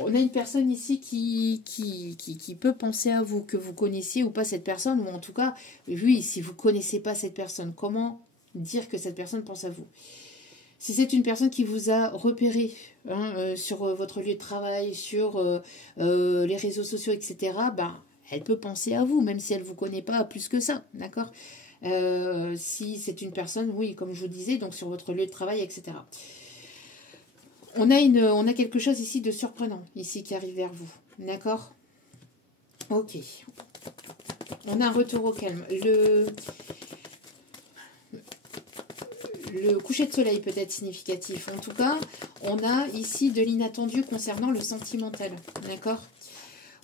On a une personne ici qui peut penser à vous, que vous connaissiez ou pas cette personne, ou en tout cas, oui, si vous ne connaissez pas cette personne, comment dire que cette personne pense à vous? Si c'est une personne qui vous a repéré sur votre lieu de travail, sur les réseaux sociaux, etc., ben, elle peut penser à vous, même si elle ne vous connaît pas plus que ça, d'accord? Si c'est une personne, oui, comme je vous disais, donc sur votre lieu de travail, etc. On a quelque chose ici de surprenant, ici, qui arrive vers vous. D'accord? Ok. On a un retour au calme. Le coucher de soleil peut être significatif. En tout cas, on a ici de l'inattendu concernant le sentimental. D'accord?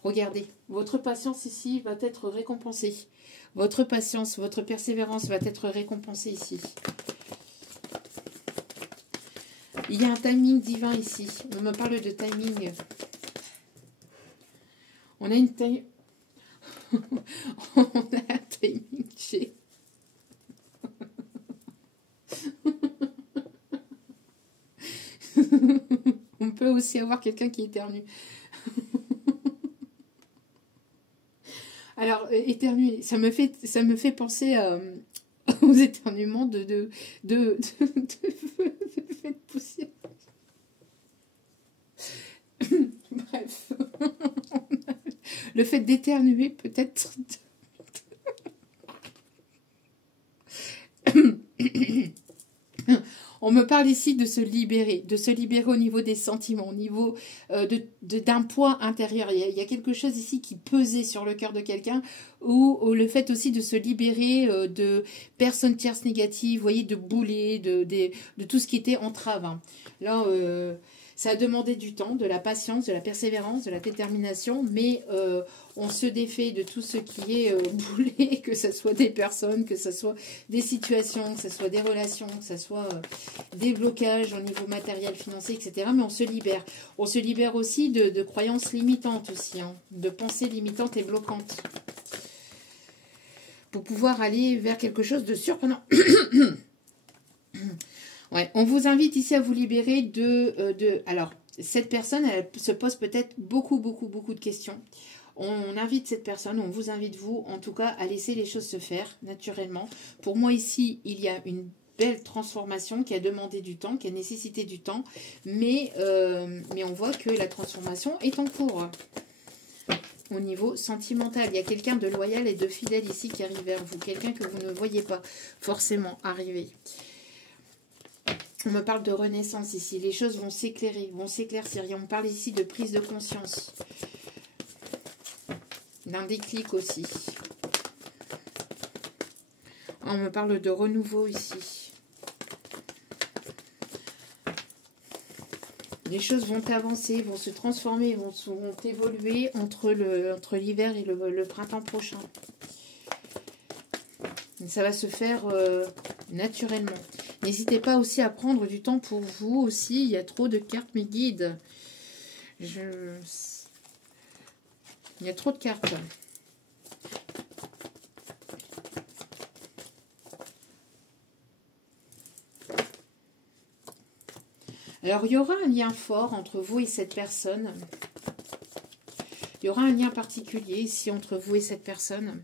Regardez, votre patience ici va être récompensée. Votre patience, votre persévérance va être récompensée ici. Il y a un timing divin ici. On me parle de timing. On a une timing. On a un timing chez. On peut aussi avoir quelqu'un qui éternue. Alors, éternuer, ça me fait penser aux éternuements de poussière. Bref. Le fait d'éternuer peut-être... On me parle ici de se libérer au niveau des sentiments, au niveau d'un poids intérieur. Il y a quelque chose ici qui pesait sur le cœur de quelqu'un, ou le fait aussi de se libérer de personnes tierces négatives, vous voyez, de boulets, de tout ce qui était entrave. Hein. Là, ça a demandé du temps, de la patience, de la persévérance, de la détermination, mais on se défait de tout ce qui est boulet, que ce soit des personnes, que ce soit des situations, que ce soit des relations, que ce soit des blocages au niveau matériel, financier, etc. Mais on se libère. On se libère aussi de croyances limitantes aussi, hein, de pensées limitantes et bloquantes, pour pouvoir aller vers quelque chose de surprenant. Ouais, on vous invite ici à vous libérer alors, cette personne, elle se pose peut-être beaucoup de questions. On invite cette personne, on vous invite vous, en tout cas, à laisser les choses se faire naturellement. Pour moi, ici, il y a une belle transformation qui a demandé du temps, qui a nécessité du temps, mais on voit que la transformation est en cours. Au niveau sentimental, il y a quelqu'un de loyal et de fidèle ici qui arrive vers vous, quelqu'un que vous ne voyez pas forcément arriver. On me parle de renaissance ici. Les choses vont s'éclairer, vont s'éclaircir. On me parle ici de prise de conscience. D'un déclic aussi. On me parle de renouveau ici. Les choses vont avancer, vont se transformer, vont évoluer entre l'hiver et le printemps prochain. Ça va se faire naturellement. N'hésitez pas aussi à prendre du temps pour vous aussi. Il y a trop de cartes, mes guides. Il y a trop de cartes. Alors, il y aura un lien fort entre vous et cette personne. Il y aura un lien particulier ici entre vous et cette personne.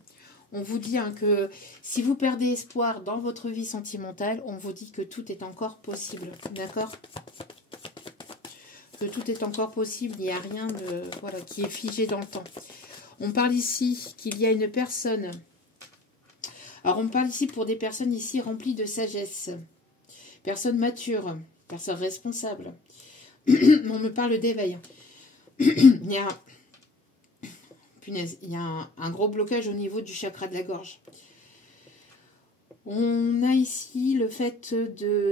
On vous dit hein, que si vous perdez espoir dans votre vie sentimentale, on vous dit que tout est encore possible. D'accord? Que tout est encore possible. Il n'y a rien qui est figé dans le temps. On parle ici qu'il y a une personne. Alors, on parle ici pour des personnes ici remplies de sagesse. Personnes matures. Personnes responsables. On me parle d'éveil. Il y a... Punaise, il y a un gros blocage au niveau du chakra de la gorge. On a ici le fait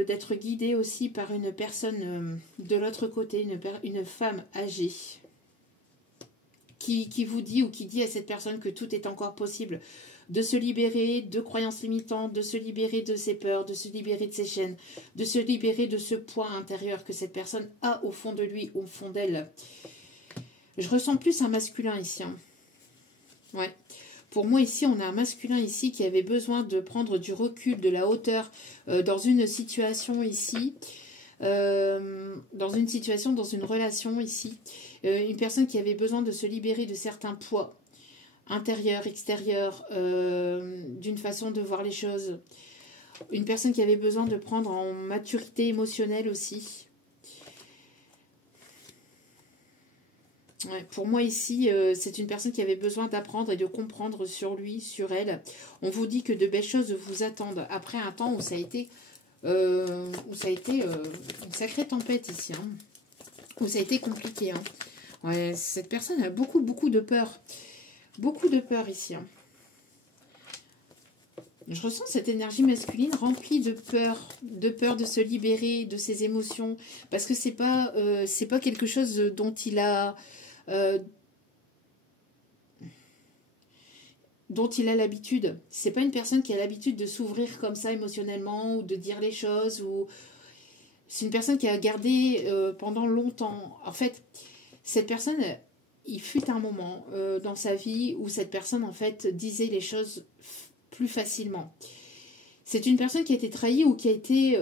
d'être guidé aussi par une personne de l'autre côté, une femme âgée, qui vous dit ou qui dit à cette personne que tout est encore possible, de se libérer de croyances limitantes, de se libérer de ses peurs, de se libérer de ses chaînes, de se libérer de ce poids intérieur que cette personne a au fond de lui, au fond d'elle. Je ressens plus un masculin ici, hein. Ouais. Pour moi, ici, on a un masculin ici qui avait besoin de prendre du recul, de la hauteur dans une situation ici, dans une relation ici. Une personne qui avait besoin de se libérer de certains poids intérieurs, extérieurs, d'une façon de voir les choses. Une personne qui avait besoin de prendre en maturité émotionnelle aussi. Ouais, pour moi ici, c'est une personne qui avait besoin d'apprendre et de comprendre sur lui, sur elle. On vous dit que de belles choses vous attendent après un temps où ça a été, une sacrée tempête ici, hein, où ça a été compliqué. Hein. Ouais, cette personne a beaucoup de peur. Beaucoup de peur ici. Hein. Je ressens cette énergie masculine remplie de peur de se libérer de ses émotions, parce que c'est pas quelque chose dont il a dont il a l'habitude. C'est pas une personne qui a l'habitude de s'ouvrir comme ça émotionnellement ou de dire les choses. Ou c'est une personne qui a gardé pendant longtemps. En fait, cette personne, il fut un moment dans sa vie où cette personne en fait disait les choses plus facilement. C'est une personne qui a été trahie ou qui a été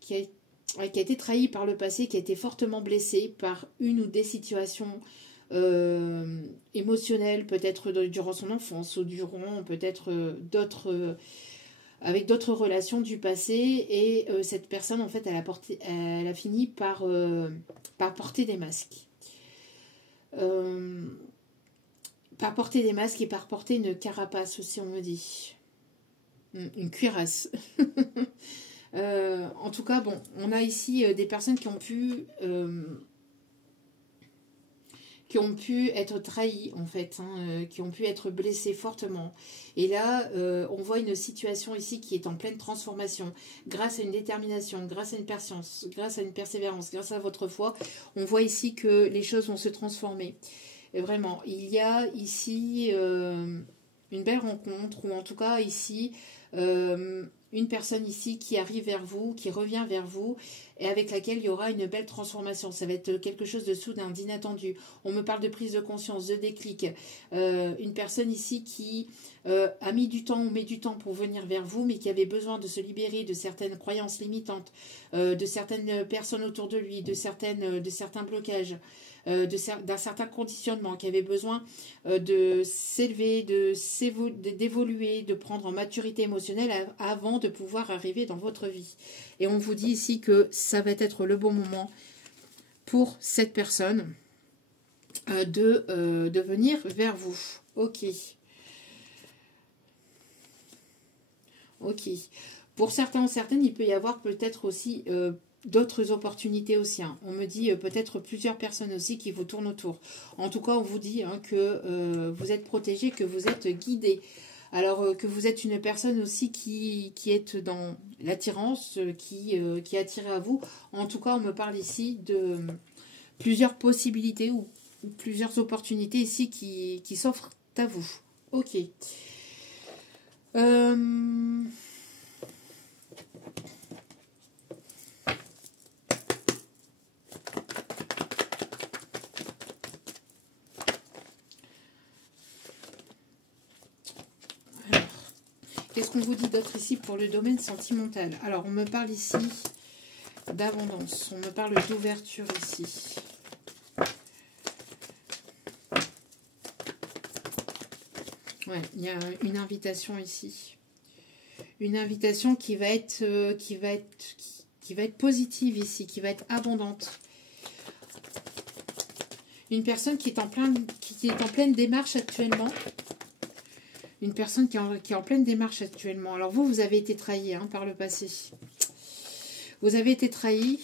qui a été trahie par le passé, qui a été fortement blessée par une ou des situations émotionnelles, peut-être durant son enfance ou durant peut-être avec d'autres relations du passé. Et cette personne, en fait, elle a fini par porter des masques. Par porter des masques et par porter une carapace aussi, on me dit. Une cuirasse. En tout cas, bon, on a ici des personnes qui ont pu être trahies, en fait, qui ont pu être blessées fortement. Et là, on voit une situation ici qui est en pleine transformation, grâce à une détermination, grâce à une patience, grâce à une persévérance, grâce à votre foi. On voit ici que les choses vont se transformer. Et vraiment, il y a ici une belle rencontre, ou en tout cas ici... une personne ici qui arrive vers vous, qui revient vers vous et avec laquelle il y aura une belle transformation. Ça va être quelque chose de soudain, d'inattendu. On me parle de prise de conscience, de déclic. Une personne ici qui a mis du temps ou met du temps pour venir vers vous, mais qui avait besoin de se libérer de certaines croyances limitantes, de certaines personnes autour de lui, de certains blocages. D'un certain conditionnement, qui avait besoin de s'élever, d'évoluer, de prendre en maturité émotionnelle avant de pouvoir arriver dans votre vie. Et on vous dit ici que ça va être le bon moment pour cette personne de venir vers vous. Ok. Ok. Pour certains ou certaines, il peut y avoir peut-être aussi... d'autres opportunités aussi. On me dit peut-être plusieurs personnes aussi qui vous tournent autour. En tout cas, on vous dit que vous êtes protégé, que vous êtes guidé. Alors que vous êtes une personne aussi qui est dans l'attirance, qui est attirée à vous. En tout cas, on me parle ici de plusieurs possibilités ou plusieurs opportunités ici qui s'offrent à vous. Ok. Qu'est-ce qu'on vous dit d'autre ici pour le domaine sentimental? Alors, on me parle ici d'abondance. On me parle d'ouverture ici. Ouais, il y a une invitation ici. Une invitation qui va être positive ici, qui va être abondante. Une personne qui est en pleine démarche actuellement. Une personne qui est en pleine démarche actuellement. Alors vous avez été trahi par le passé. Vous avez été trahi.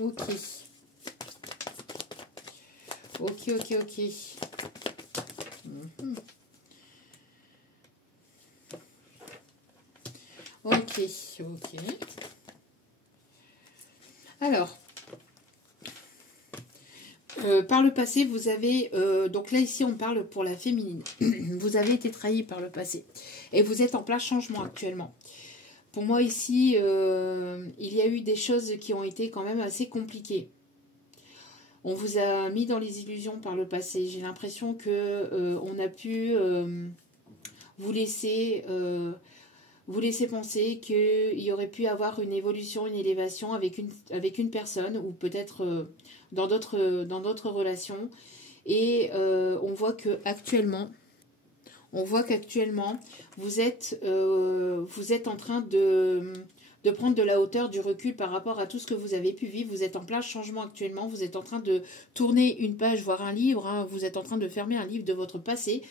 Ok. Ok. Ok. Alors... par le passé, vous avez... donc là, ici, on parle pour la féminine. Vous avez été trahi par le passé. Et vous êtes en plein changement actuellement. Pour moi, ici, il y a eu des choses qui ont été quand même assez compliquées. On vous a mis dans les illusions par le passé. J'ai l'impression que on a pu vous laisser penser qu'il y aurait pu avoir une évolution, une élévation avec une personne ou peut-être dans d'autres relations. Et on voit qu'actuellement, vous êtes en train de prendre de la hauteur, du recul par rapport à tout ce que vous avez pu vivre. Vous êtes en plein changement actuellement. Vous êtes en train de tourner une page, voire un livre. Vous êtes en train de fermer un livre de votre passé.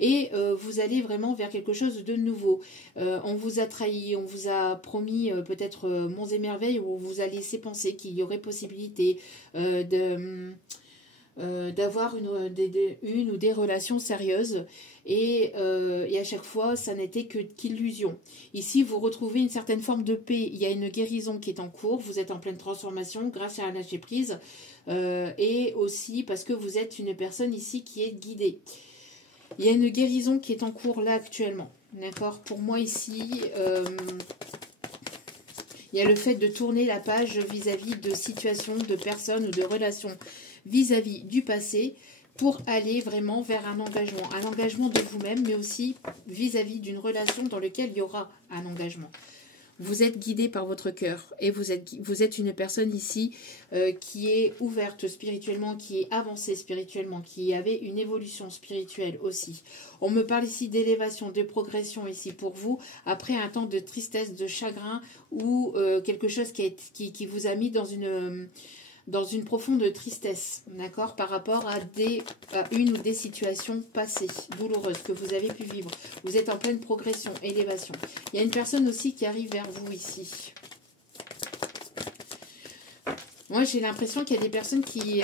Et vous allez vraiment vers quelque chose de nouveau. On vous a trahi, on vous a promis peut-être monts et merveilles, où on vous a laissé penser qu'il y aurait possibilité d'avoir une ou des relations sérieuses. Et à chaque fois, ça n'était qu'illusion. Ici, vous retrouvez une certaine forme de paix. Il y a une guérison qui est en cours. Vous êtes en pleine transformation grâce à un lâcher-prise. Et aussi parce que vous êtes une personne ici qui est guidée. Il y a une guérison qui est en cours là actuellement. D'accord? Pour moi ici, il y a le fait de tourner la page vis-à-vis de situations, de personnes ou de relations vis-à-vis du passé pour aller vraiment vers un engagement de vous-même, mais aussi vis-à-vis d'une relation dans laquelle il y aura un engagement. Vous êtes guidé par votre cœur et vous êtes une personne ici qui est ouverte spirituellement, qui est avancée spirituellement, qui avait une évolution spirituelle aussi. On me parle ici d'élévation, de progression ici pour vous, après un temps de tristesse, de chagrin ou quelque chose qui vous a mis dans une profonde tristesse, d'accord, par rapport à une ou des situations passées, douloureuses, que vous avez pu vivre. Vous êtes en pleine progression, élévation. Il y a une personne aussi qui arrive vers vous ici. Moi, j'ai l'impression qu'il y a des personnes qui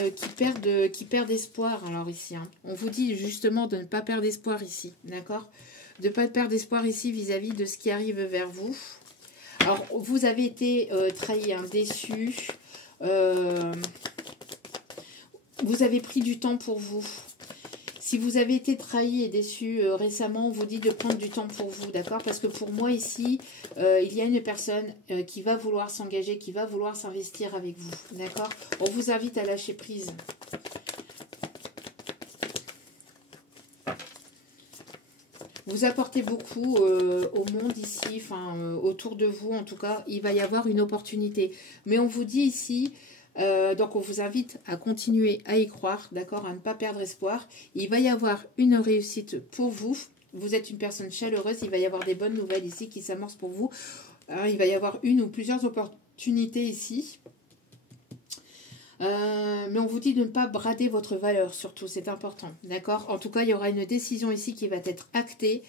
perdent espoir, alors ici. Hein. On vous dit justement de ne pas perdre espoir ici, d'accord? De ne pas perdre espoir ici vis-à-vis de ce qui arrive vers vous. Alors, vous avez été trahi, hein, déçu. Vous avez pris du temps pour vous. Si vous avez été trahi et déçu récemment, on vous dit de prendre du temps pour vous, d'accord? Parce que pour moi ici, il y a une personne qui va vouloir s'engager, qui va vouloir s'investir avec vous, d'accord? On vous invite à lâcher prise. Vous apportez beaucoup au monde ici, enfin autour de vous en tout cas, il va y avoir une opportunité. Mais on vous dit ici, donc on vous invite à continuer à y croire, d'accord, à ne pas perdre espoir. Il va y avoir une réussite pour vous. Vous êtes une personne chaleureuse, il va y avoir des bonnes nouvelles ici qui s'amorcent pour vous. Alors, il va y avoir une ou plusieurs opportunités ici. Mais on vous dit de ne pas brader votre valeur, surtout, c'est important, d'accord? En tout cas, il y aura une décision ici qui va être actée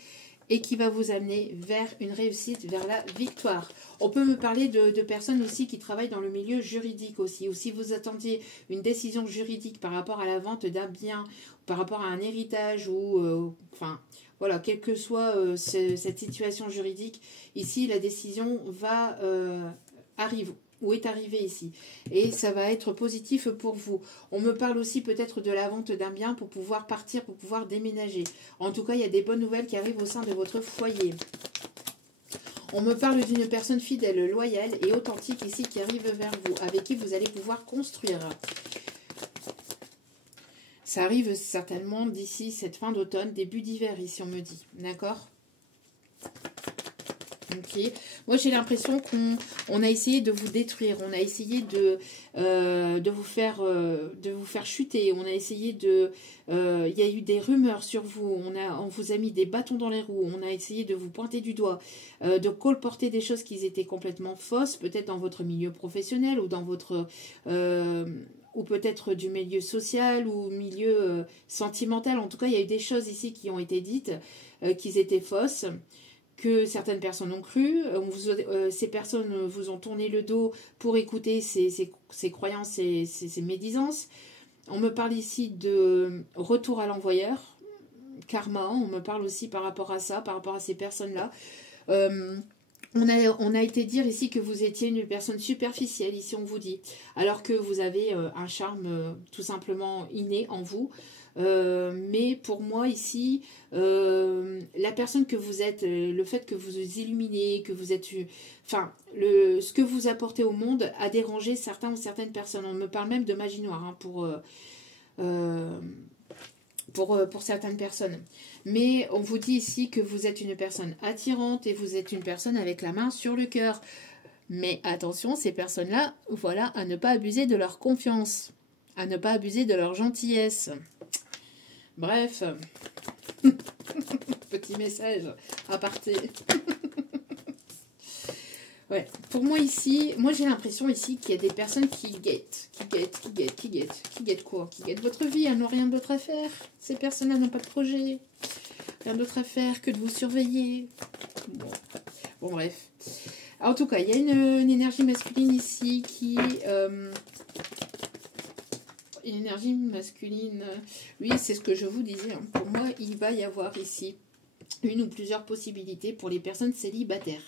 et qui va vous amener vers une réussite, vers la victoire. On peut me parler de personnes aussi qui travaillent dans le milieu juridique aussi, ou si vous attendiez une décision juridique par rapport à la vente d'un bien, par rapport à un héritage, ou enfin, voilà, quelle que soit cette situation juridique, ici, la décision va arriver. Ou est arrivé ici. Et ça va être positif pour vous. On me parle aussi peut-être de la vente d'un bien pour pouvoir partir, pour pouvoir déménager. En tout cas, il y a des bonnes nouvelles qui arrivent au sein de votre foyer. On me parle d'une personne fidèle, loyale et authentique ici qui arrive vers vous, avec qui vous allez pouvoir construire. Ça arrive certainement d'ici cette fin d'automne, début d'hiver ici, on me dit. D'accord ? Okay. Moi j'ai l'impression qu'on a essayé de vous détruire, on a essayé de vous faire chuter, on a essayé il y a eu des rumeurs sur vous, on vous a mis des bâtons dans les roues, on a essayé de vous pointer du doigt, de colporter des choses qui étaient complètement fausses, peut-être dans votre milieu professionnel ou dans votre ou peut-être du milieu social ou milieu sentimental. En tout cas, il y a eu des choses ici qui ont été dites, qui étaient fausses, que certaines personnes ont cru. Ces personnes vous ont tourné le dos pour écouter ces croyances, ces médisances. On me parle ici de retour à l'envoyeur, karma. On me parle aussi par rapport à ça, par rapport à ces personnes-là. On a été dire ici que vous étiez une personne superficielle, ici on vous dit, alors que vous avez un charme tout simplement inné en vous. Mais pour moi ici, la personne que vous êtes, le fait que vous vous illuminez, que vous êtes, enfin, ce que vous apportez au monde a dérangé certains ou certaines personnes. On me parle même de magie noire hein, pour certaines personnes. Mais on vous dit ici que vous êtes une personne attirante et vous êtes une personne avec la main sur le cœur. Mais attention, ces personnes-là, voilà, à ne pas abuser de leur confiance, à ne pas abuser de leur gentillesse. Bref, petit message à partir. Ouais, pour moi ici, j'ai l'impression ici qu'il y a des personnes qui guettent quoi? Qui guettent votre vie, elles n'ont rien d'autre à faire. Ces personnes-là n'ont pas de projet, rien d'autre à faire que de vous surveiller. Bon bref. En tout cas, il y a une énergie masculine ici qui... une énergie masculine. Oui, c'est ce que je vous disais. Hein. Pour moi, il va y avoir ici une ou plusieurs possibilités pour les personnes célibataires.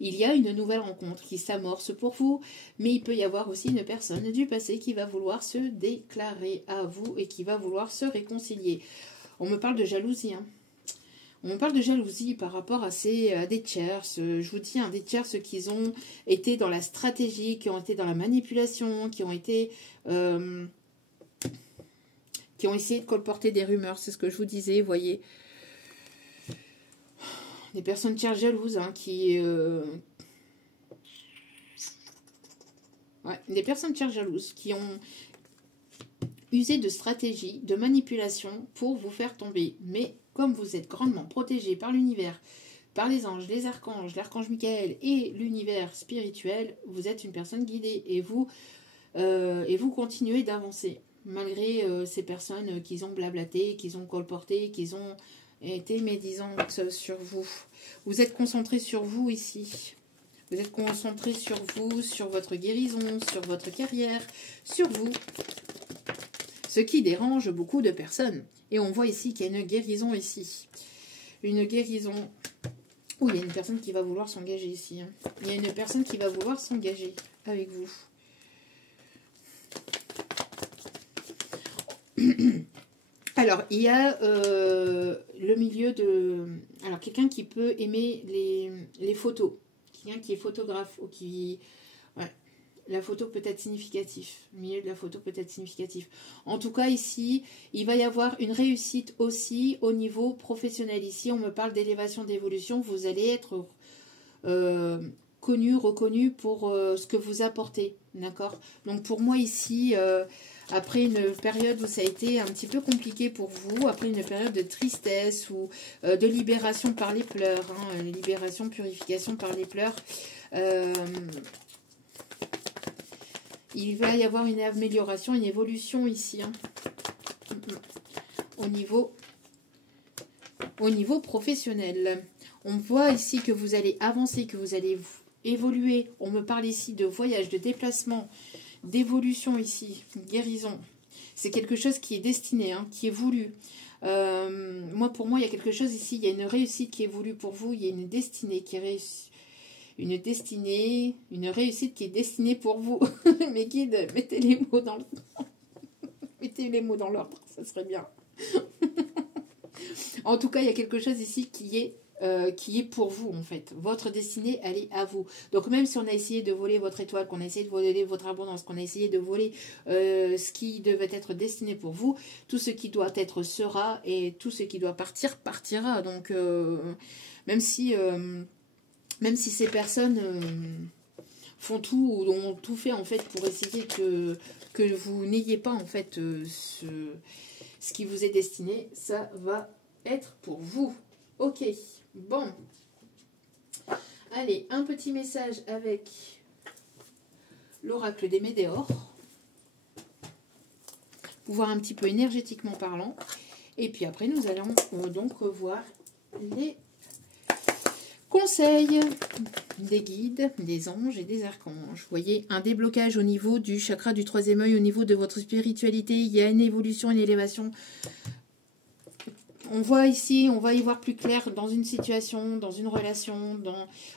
Il y a une nouvelle rencontre qui s'amorce pour vous, mais il peut y avoir aussi une personne du passé qui va vouloir se déclarer à vous et qui va vouloir se réconcilier. On me parle de jalousie, hein. On parle de jalousie par rapport à des tiers. Je vous dis, des tiers qui ont été dans la stratégie, qui ont été dans la manipulation, qui ont essayé de colporter des rumeurs. C'est ce que je vous disais, vous voyez. Des personnes tiers jalouses, hein, des personnes tiers jalouses qui ont usé de stratégie, de manipulation pour vous faire tomber. Mais comme vous êtes grandement protégé par l'univers, par les anges, les archanges, l'archange Michael et l'univers spirituel, vous êtes une personne guidée et vous continuez d'avancer. Malgré ces personnes qui ont blablaté, qui ont colporté, qui ont été médisantes sur vous. Vous êtes concentré sur vous ici. Vous êtes concentré sur vous, sur votre guérison, sur votre carrière, sur vous. Ce qui dérange beaucoup de personnes. Et on voit ici qu'il y a une guérison ici. Une guérison. Oh, il y a une personne qui va vouloir s'engager ici. Hein. Il y a une personne qui va vouloir s'engager avec vous. Alors, il y a le milieu de... Alors, quelqu'un qui peut aimer les photos. Quelqu'un qui est photographe ou qui... Ouais. La photo peut être significative. Le milieu de la photo peut être significatif. En tout cas, ici, il va y avoir une réussite aussi au niveau professionnel. Ici, on me parle d'élévation, d'évolution. Vous allez être connu, reconnu pour ce que vous apportez. D'accord? Donc, pour moi, ici, après une période où ça a été un petit peu compliqué pour vous, après une période de tristesse ou de libération par les pleurs, hein, libération, purification par les pleurs, il va y avoir une amélioration, une évolution ici, hein, au niveau professionnel. On voit ici que vous allez avancer, que vous allez évoluer. On me parle ici de voyage, de déplacement, d'évolution ici, guérison. C'est quelque chose qui est destiné, hein, qui est voulu. Pour moi, il y a quelque chose ici, il y a une réussite qui est voulue pour vous, il y a une destinée qui est réussie. Une destinée, une réussite qui est destinée pour vous. Mes guides, mettez les mots dans mettez les mots dans l'ordre, ça serait bien. En tout cas, il y a quelque chose ici qui est pour vous, en fait. Votre destinée, elle est à vous. Donc, même si on a essayé de voler votre étoile, qu'on a essayé de voler votre abondance, qu'on a essayé de voler ce qui devait être destiné pour vous, tout ce qui doit être sera, et tout ce qui doit partir, partira. Donc, même si ces personnes font tout, ou ont tout fait, en fait, pour essayer que vous n'ayez pas, en fait, ce qui vous est destiné, ça va être pour vous. Ok, bon. Allez, un petit message avec l'oracle des Médéors. Pour voir un petit peu énergétiquement parlant. Et puis après, nous allons donc revoir les conseils des guides, des anges et des archanges. Vous voyez, un déblocage au niveau du chakra du troisième œil, au niveau de votre spiritualité. Il y a une évolution, une élévation. On voit ici, on va y voir plus clair dans une situation, dans une relation.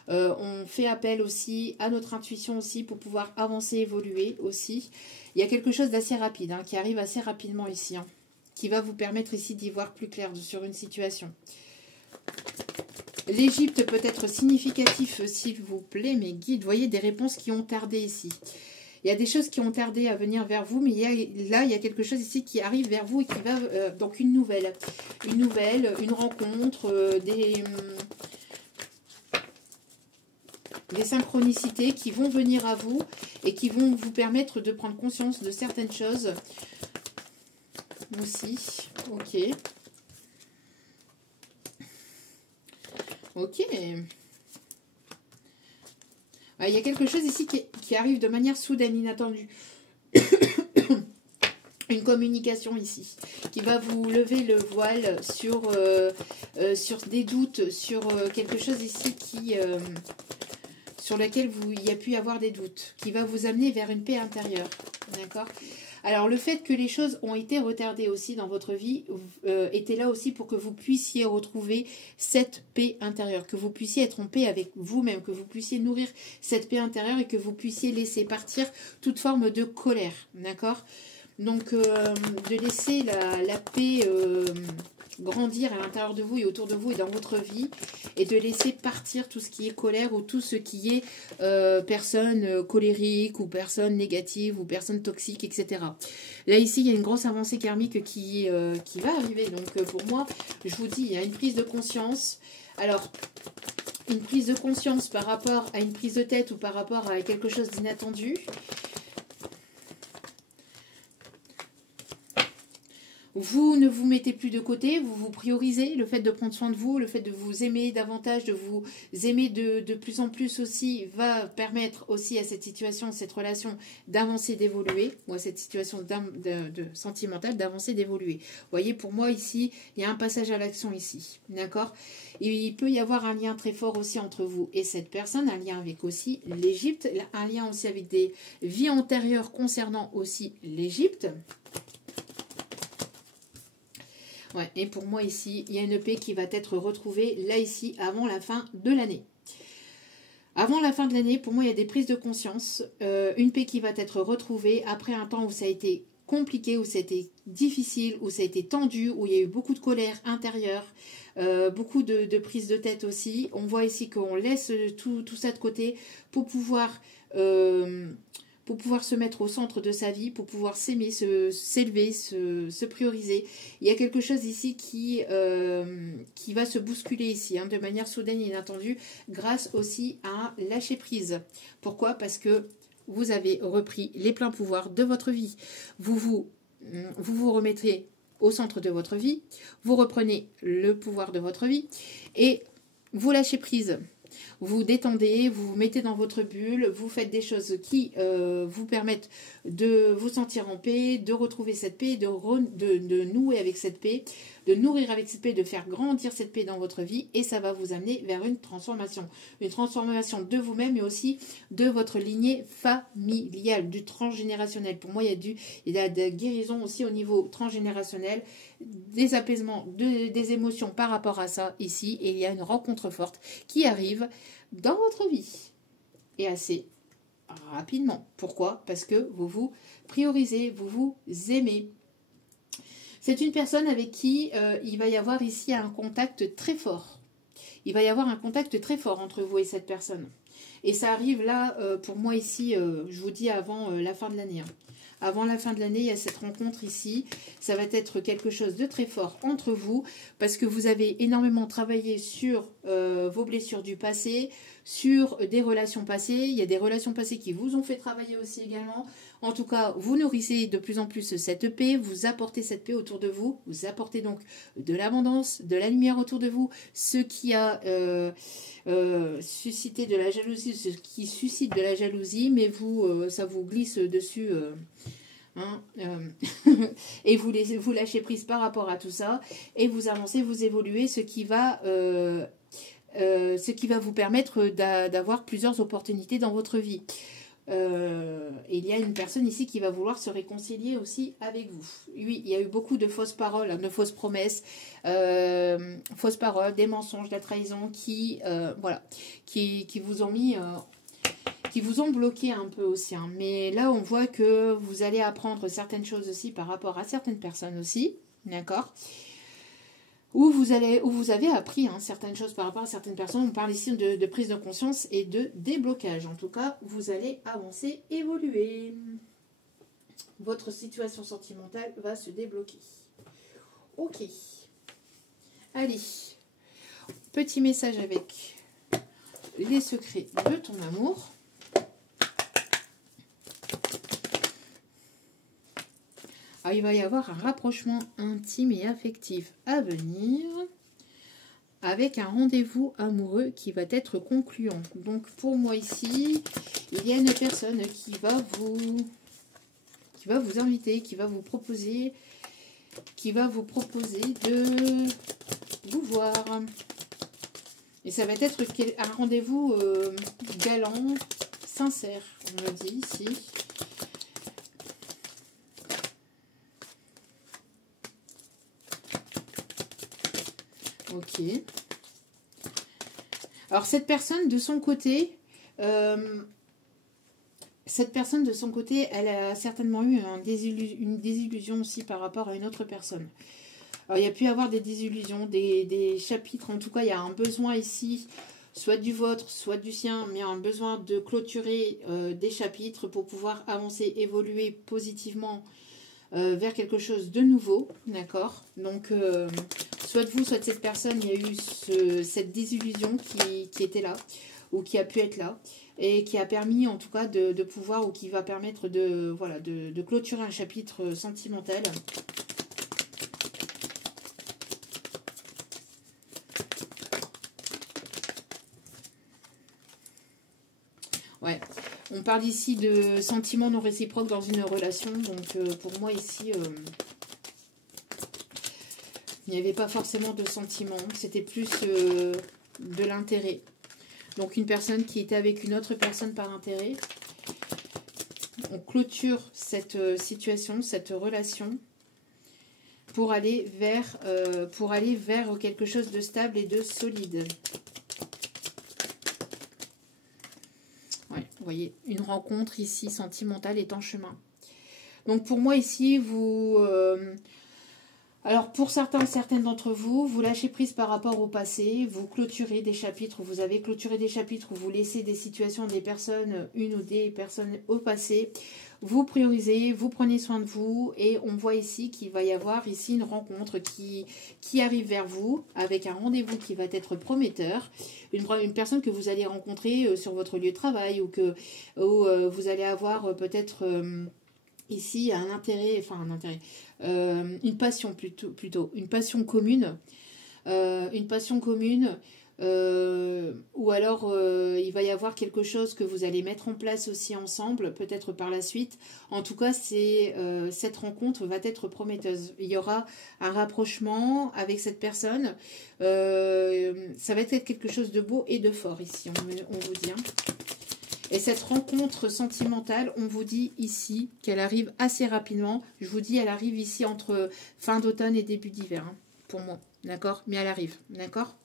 On fait appel aussi à notre intuition aussi pour pouvoir avancer, évoluer aussi. Il y a quelque chose d'assez rapide, hein, qui arrive assez rapidement ici, hein, qui va vous permettre ici d'y voir plus clair sur une situation. L'Égypte peut être significatif, s'il vous plaît, mes guides. Vous voyez des réponses qui ont tardé ici. Il y a des choses qui ont tardé à venir vers vous, mais il y a quelque chose ici qui arrive vers vous et qui va... donc une nouvelle, une rencontre, des synchronicités qui vont venir à vous et qui vont vous permettre de prendre conscience de certaines choses aussi. Ok. Ok. Il y a quelque chose ici qui arrive de manière soudaine, inattendue. Une communication ici qui va vous lever le voile sur des doutes, sur quelque chose ici sur lequel il y a pu y avoir des doutes, qui va vous amener vers une paix intérieure. D'accord ? Alors, le fait que les choses ont été retardées aussi dans votre vie était là aussi pour que vous puissiez retrouver cette paix intérieure, que vous puissiez être en paix avec vous-même, que vous puissiez nourrir cette paix intérieure et que vous puissiez laisser partir toute forme de colère, d'accord? Donc, de laisser la paix grandir à l'intérieur de vous et autour de vous et dans votre vie, et de laisser partir tout ce qui est colère ou tout ce qui est personne colérique ou personne négative ou personne toxique, etc. Là, ici, il y a une grosse avancée karmique qui va arriver. Donc, pour moi, je vous dis, il y a une prise de conscience. Alors, une prise de conscience par rapport à une prise de tête ou par rapport à quelque chose d'inattendu. Vous ne vous mettez plus de côté, vous vous priorisez, le fait de prendre soin de vous, le fait de vous aimer davantage, de vous aimer de plus en plus aussi, va permettre aussi à cette situation, cette relation d'avancer, d'évoluer, ou à cette situation sentimentale d'avancer, d'évoluer. Vous voyez, pour moi ici, il y a un passage à l'action ici, d'accord? Il peut y avoir un lien très fort aussi entre vous et cette personne, un lien avec aussi l'Égypte, un lien aussi avec des vies antérieures concernant aussi l'Égypte. Ouais, et pour moi ici, il y a une paix qui va être retrouvée là ici avant la fin de l'année. Avant la fin de l'année, pour moi, il y a des prises de conscience. Une paix qui va être retrouvée après un temps où ça a été compliqué, où ça a été difficile, où ça a été tendu, où il y a eu beaucoup de colère intérieure, beaucoup de prises de tête aussi. On voit ici qu'on laisse tout ça de côté pour pouvoir se mettre au centre de sa vie, pour pouvoir s'aimer, s'élever, se prioriser. Il y a quelque chose ici qui va se bousculer ici, de manière soudaine et inattendue, grâce aussi à un lâcher prise. Pourquoi? Parce que vous avez repris les pleins pouvoirs de votre vie. Vous vous remettrez au centre de votre vie, vous reprenez le pouvoir de votre vie et vous lâchez prise. Vous détendez, vous vous mettez dans votre bulle, vous faites des choses qui vous permettent de vous sentir en paix, de retrouver cette paix, de nouer avec cette paix, de nourrir avec cette paix, de faire grandir cette paix dans votre vie, et ça va vous amener vers une transformation de vous-même et aussi de votre lignée familiale, du transgénérationnel. Pour moi, il y a des guérisons aussi au niveau transgénérationnel, des apaisements, des émotions par rapport à ça ici, et il y a une rencontre forte qui arrive dans votre vie, et assez rapidement. Pourquoi? Parce que vous vous priorisez, vous vous aimez. C'est une personne avec qui il va y avoir ici un contact très fort. Il va y avoir un contact très fort entre vous et cette personne. Et ça arrive là, pour moi ici, je vous dis avant la fin de l'année. Avant la fin de l'année, il y a cette rencontre ici. Ça va être quelque chose de très fort entre vous parce que vous avez énormément travaillé sur vos blessures du passé, sur des relations passées. Il y a des relations passées qui vous ont fait travailler aussi également. En tout cas, vous nourrissez de plus en plus cette paix, vous apportez cette paix autour de vous, vous apportez donc de l'abondance, de la lumière autour de vous, ce qui a suscité de la jalousie, ce qui suscite de la jalousie, mais vous, ça vous glisse dessus... et vous lâchez prise par rapport à tout ça et vous avancez, vous évoluez, ce qui va vous permettre d'avoir plusieurs opportunités dans votre vie. Il y a une personne ici qui va vouloir se réconcilier aussi avec vous. Oui, il y a eu beaucoup de fausses paroles, de fausses promesses, fausses paroles, des mensonges, de la trahison qui vous ont mis... qui vous ont bloqué un peu aussi. Mais là, on voit que vous allez apprendre certaines choses aussi par rapport à certaines personnes aussi. D'accord ? Où vous avez appris certaines choses par rapport à certaines personnes. On parle ici de prise de conscience et de déblocage. En tout cas, vous allez avancer, évoluer. Votre situation sentimentale va se débloquer. Ok. Allez. Petit message avec les secrets de ton amour. Alors, il va y avoir un rapprochement intime et affectif à venir avec un rendez-vous amoureux qui va être concluant. Donc, pour moi ici, il y a une personne qui va vous inviter, qui va vous proposer de vous voir. Et ça va être un rendez-vous galant, sincère, on me dit ici. Ok. Alors, cette personne, de son côté, elle a certainement eu une désillusion aussi par rapport à une autre personne. Alors, il y a pu y avoir des désillusions, des chapitres. En tout cas, il y a un besoin ici, soit du vôtre, soit du sien, mais un besoin de clôturer des chapitres pour pouvoir avancer, évoluer positivement vers quelque chose de nouveau. D'accord? Donc, soit de vous, soit de cette personne, il y a eu cette désillusion qui était là, ou qui a pu être là, et qui a permis en tout cas de pouvoir, ou qui va permettre de clôturer un chapitre sentimental. Ouais, on parle ici de sentiments non réciproques dans une relation, donc pour moi ici, il n'y avait pas forcément de sentiments, c'était plus de l'intérêt. Donc une personne qui était avec une autre personne par intérêt. On clôture cette situation, cette relation pour aller vers quelque chose de stable et de solide. Ouais, vous voyez, une rencontre ici sentimentale est en chemin. Donc pour moi ici, vous... alors pour certaines d'entre vous, vous lâchez prise par rapport au passé, vous clôturez des chapitres, vous avez clôturé des chapitres où vous laissez des situations, des personnes, une ou des personnes au passé. Vous priorisez, vous prenez soin de vous et on voit ici qu'il va y avoir ici une rencontre qui arrive vers vous avec un rendez-vous qui va être prometteur. Une personne que vous allez rencontrer sur votre lieu de travail ou vous allez avoir peut-être... ici, une passion plutôt, une passion commune, ou alors il va y avoir quelque chose que vous allez mettre en place aussi ensemble, peut-être par la suite. En tout cas, cette rencontre va être prometteuse. Il y aura un rapprochement avec cette personne. Ça va être quelque chose de beau et de fort ici, on vous dit. Et cette rencontre sentimentale, on vous dit ici qu'elle arrive assez rapidement. Je vous dis, elle arrive ici entre fin d'automne et début d'hiver, hein, pour moi. D'accord? Mais elle arrive, d'accord?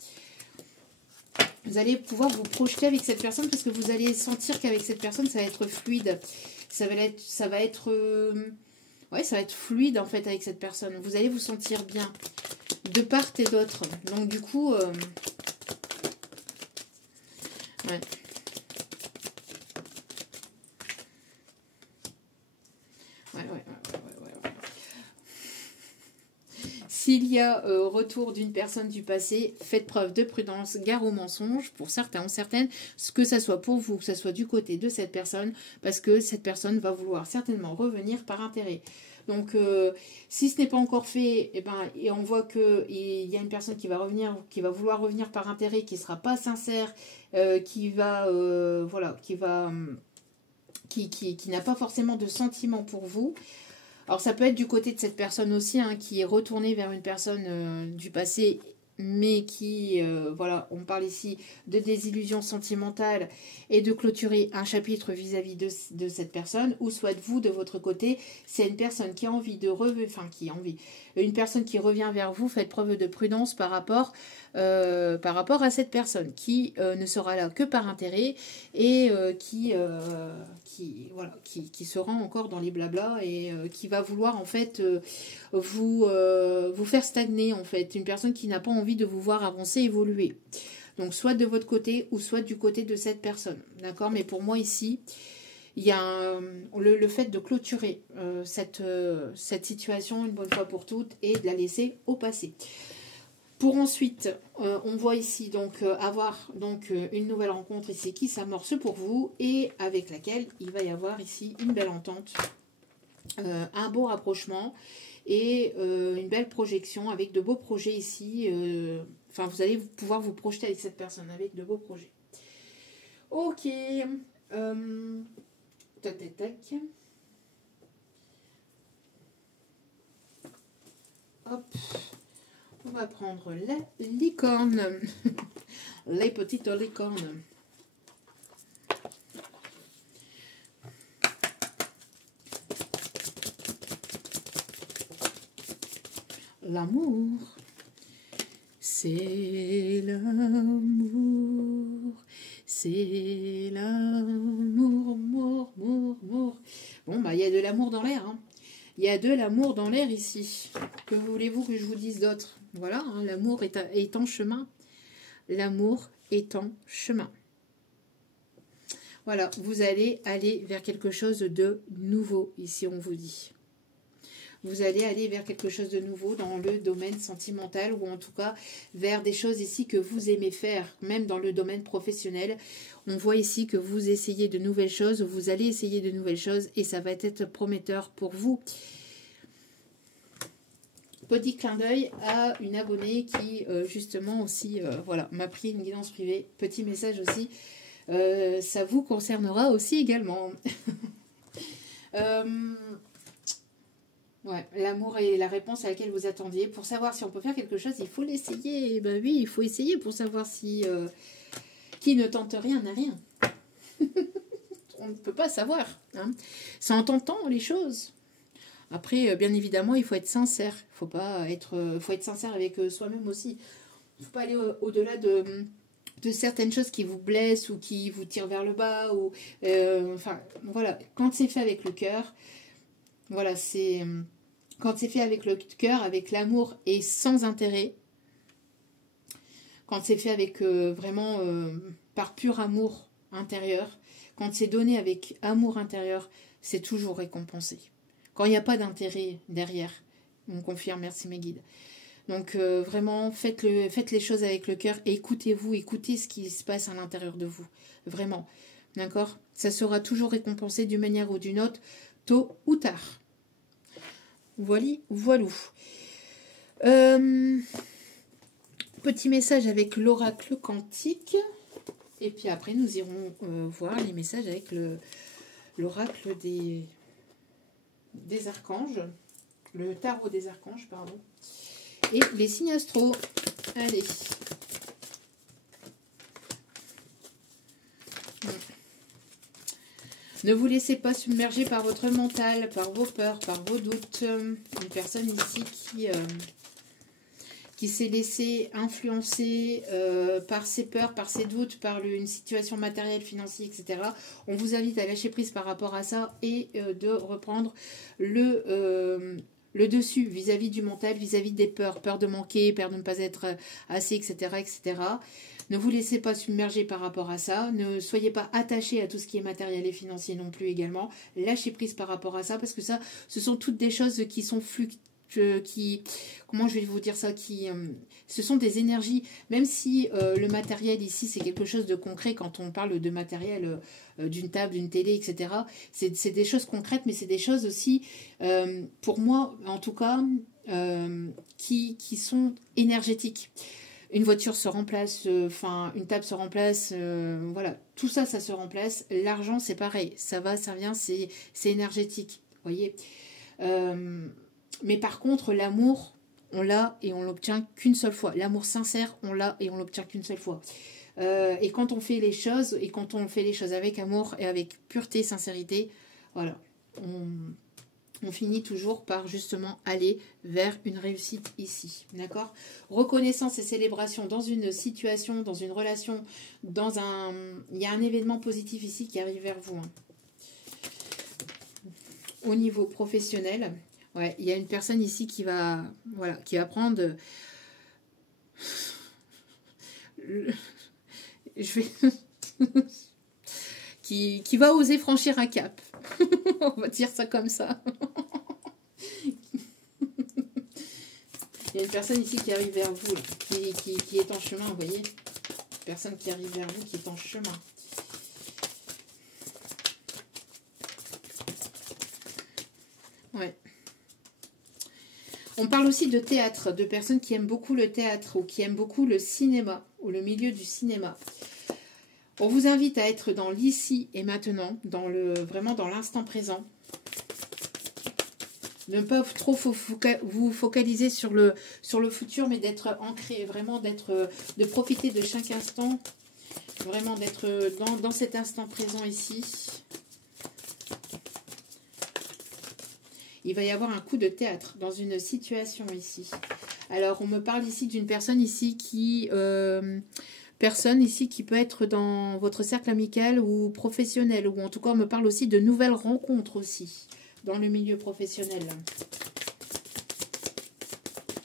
Vous allez pouvoir vous projeter avec cette personne parce que vous allez sentir qu'avec cette personne, ça va être fluide. Ça va être fluide en fait avec cette personne. Vous allez vous sentir bien de part et d'autre. Donc du coup, ouais. S'il y a retour d'une personne du passé, faites preuve de prudence, gare aux mensonges, pour certains ou certaines, que ça soit pour vous, que ça soit du côté de cette personne, parce que cette personne va vouloir certainement revenir par intérêt. Donc, si ce n'est pas encore fait, et on voit qu'il y a une personne qui va vouloir revenir par intérêt, qui ne sera pas sincère, qui n'a pas forcément de sentiments pour vous. Alors ça peut être du côté de cette personne aussi, hein, qui est retournée vers une personne du passé, mais qui, on parle ici de désillusion sentimentale et de clôturer un chapitre vis-à-vis de cette personne, ou soit vous, de votre côté, c'est une personne qui a envie une personne qui revient vers vous, faites preuve de prudence par rapport à cette personne qui ne sera là que par intérêt et qui sera encore dans les blablas et qui va vouloir en fait vous faire stagner en fait, une personne qui n'a pas envie de vous voir avancer, évoluer. Donc soit de votre côté ou soit du côté de cette personne, d'accord? Mais pour moi ici, il y a le fait de clôturer cette situation une bonne fois pour toutes et de la laisser au passé. Pour ensuite, on voit ici donc avoir donc une nouvelle rencontre ici qui s'amorce pour vous et avec laquelle il va y avoir ici une belle entente, un beau rapprochement et une belle projection avec de beaux projets ici. Vous allez pouvoir vous projeter avec cette personne avec de beaux projets. Ok. Tac. Hop. On va prendre la licorne. Les petites licornes. L'amour. C'est l'amour, c'est l'amour, amour, amour, amour. Bon, bah, il y a de l'amour dans l'air, hein. Il y a de l'amour dans l'air ici. Que voulez-vous que je vous dise d'autre? Voilà, hein, l'amour est en chemin. L'amour est en chemin. Voilà, vous allez aller vers quelque chose de nouveau, ici on vous dit. Vous allez aller vers quelque chose de nouveau dans le domaine sentimental ou en tout cas vers des choses ici que vous aimez faire, même dans le domaine professionnel. On voit ici que vous essayez de nouvelles choses, vous allez essayer de nouvelles choses et ça va être prometteur pour vous. Petit clin d'œil à une abonnée qui justement aussi voilà, m'a pris une guidance privée. Petit message aussi, ça vous concernera aussi également. Ouais, l'amour est la réponse à laquelle vous attendiez. Pour savoir si on peut faire quelque chose, il faut l'essayer. Et ben oui, il faut essayer pour savoir si qui ne tente rien n'a rien. On ne peut pas savoir. Hein. C'est en tentant les choses. Après, bien évidemment, il faut être sincère. Faut être sincère avec soi-même aussi. Il ne faut pas aller au-delà de certaines choses qui vous blessent ou qui vous tirent vers le bas. Ou, enfin, voilà. Quand c'est fait avec le cœur, voilà, c'est... Quand c'est fait avec le cœur, avec l'amour et sans intérêt, quand c'est fait avec vraiment par pur amour intérieur, quand c'est donné avec amour intérieur, c'est toujours récompensé. Quand il n'y a pas d'intérêt derrière, on confirme, merci mes guides. Donc vraiment, faites les choses avec le cœur et écoutez-vous, écoutez ce qui se passe à l'intérieur de vous. Vraiment, d'accord? Ça sera toujours récompensé d'une manière ou d'une autre, tôt ou tard. Voilou. Petit message avec l'oracle quantique. Et puis après, nous irons voir les messages avec l'oracle des archanges. Le tarot des archanges, pardon. Et les signes astro. Allez. Ne vous laissez pas submerger par votre mental, par vos peurs, par vos doutes. Une personne ici qui s'est laissée influencer par ses peurs, par ses doutes, par une situation matérielle, financière, etc. On vous invite à lâcher prise par rapport à ça et de reprendre le dessus vis-à-vis du mental, vis-à-vis des peurs. Peur de manquer, peur de ne pas être assez, etc., etc. Ne vous laissez pas submerger par rapport à ça. Ne soyez pas attachés à tout ce qui est matériel et financier non plus également. Lâchez prise par rapport à ça parce que ça, ce sont toutes des choses qui sont comment je vais vous dire ça, ce sont des énergies, même si le matériel ici c'est quelque chose de concret quand on parle de matériel d'une table, d'une télé, etc. C'est des choses concrètes, mais c'est des choses aussi, pour moi en tout cas, qui sont énergétiques. Une voiture se remplace, une table se remplace, voilà, tout ça, ça se remplace. L'argent, c'est pareil, ça va, ça vient, c'est énergétique, vous voyez. Mais par contre, l'amour, on l'a et on l'obtient qu'une seule fois. L'amour sincère, on l'a et on l'obtient qu'une seule fois. Et quand on fait les choses, avec amour et avec pureté, sincérité, voilà, on finit toujours par justement aller vers une réussite ici, d'accord? Reconnaissance et célébration dans une situation, dans une relation, il y a un événement positif ici qui arrive vers vous. Hein. Au niveau professionnel, ouais, il y a une personne ici qui va prendre... qui va oser franchir un cap. On va dire ça comme ça. Il y a une personne ici qui arrive vers vous, là, qui est en chemin, vous voyez. Une personne qui arrive vers vous, qui est en chemin. Ouais. On parle aussi de théâtre, de personnes qui aiment beaucoup le théâtre ou qui aiment beaucoup le cinéma, ou le milieu du cinéma. On vous invite à être dans l'ici et maintenant, vraiment dans l'instant présent. Ne pas trop vous focaliser sur le futur, mais d'être ancré, vraiment de profiter de chaque instant, vraiment d'être dans cet instant présent ici. il va y avoir un coup de théâtre dans une situation ici. Alors, on me parle ici d'une personne ici qui... personne ici qui peut être dans votre cercle amical ou professionnel. Ou en tout cas, on me parle aussi de nouvelles rencontres aussi dans le milieu professionnel.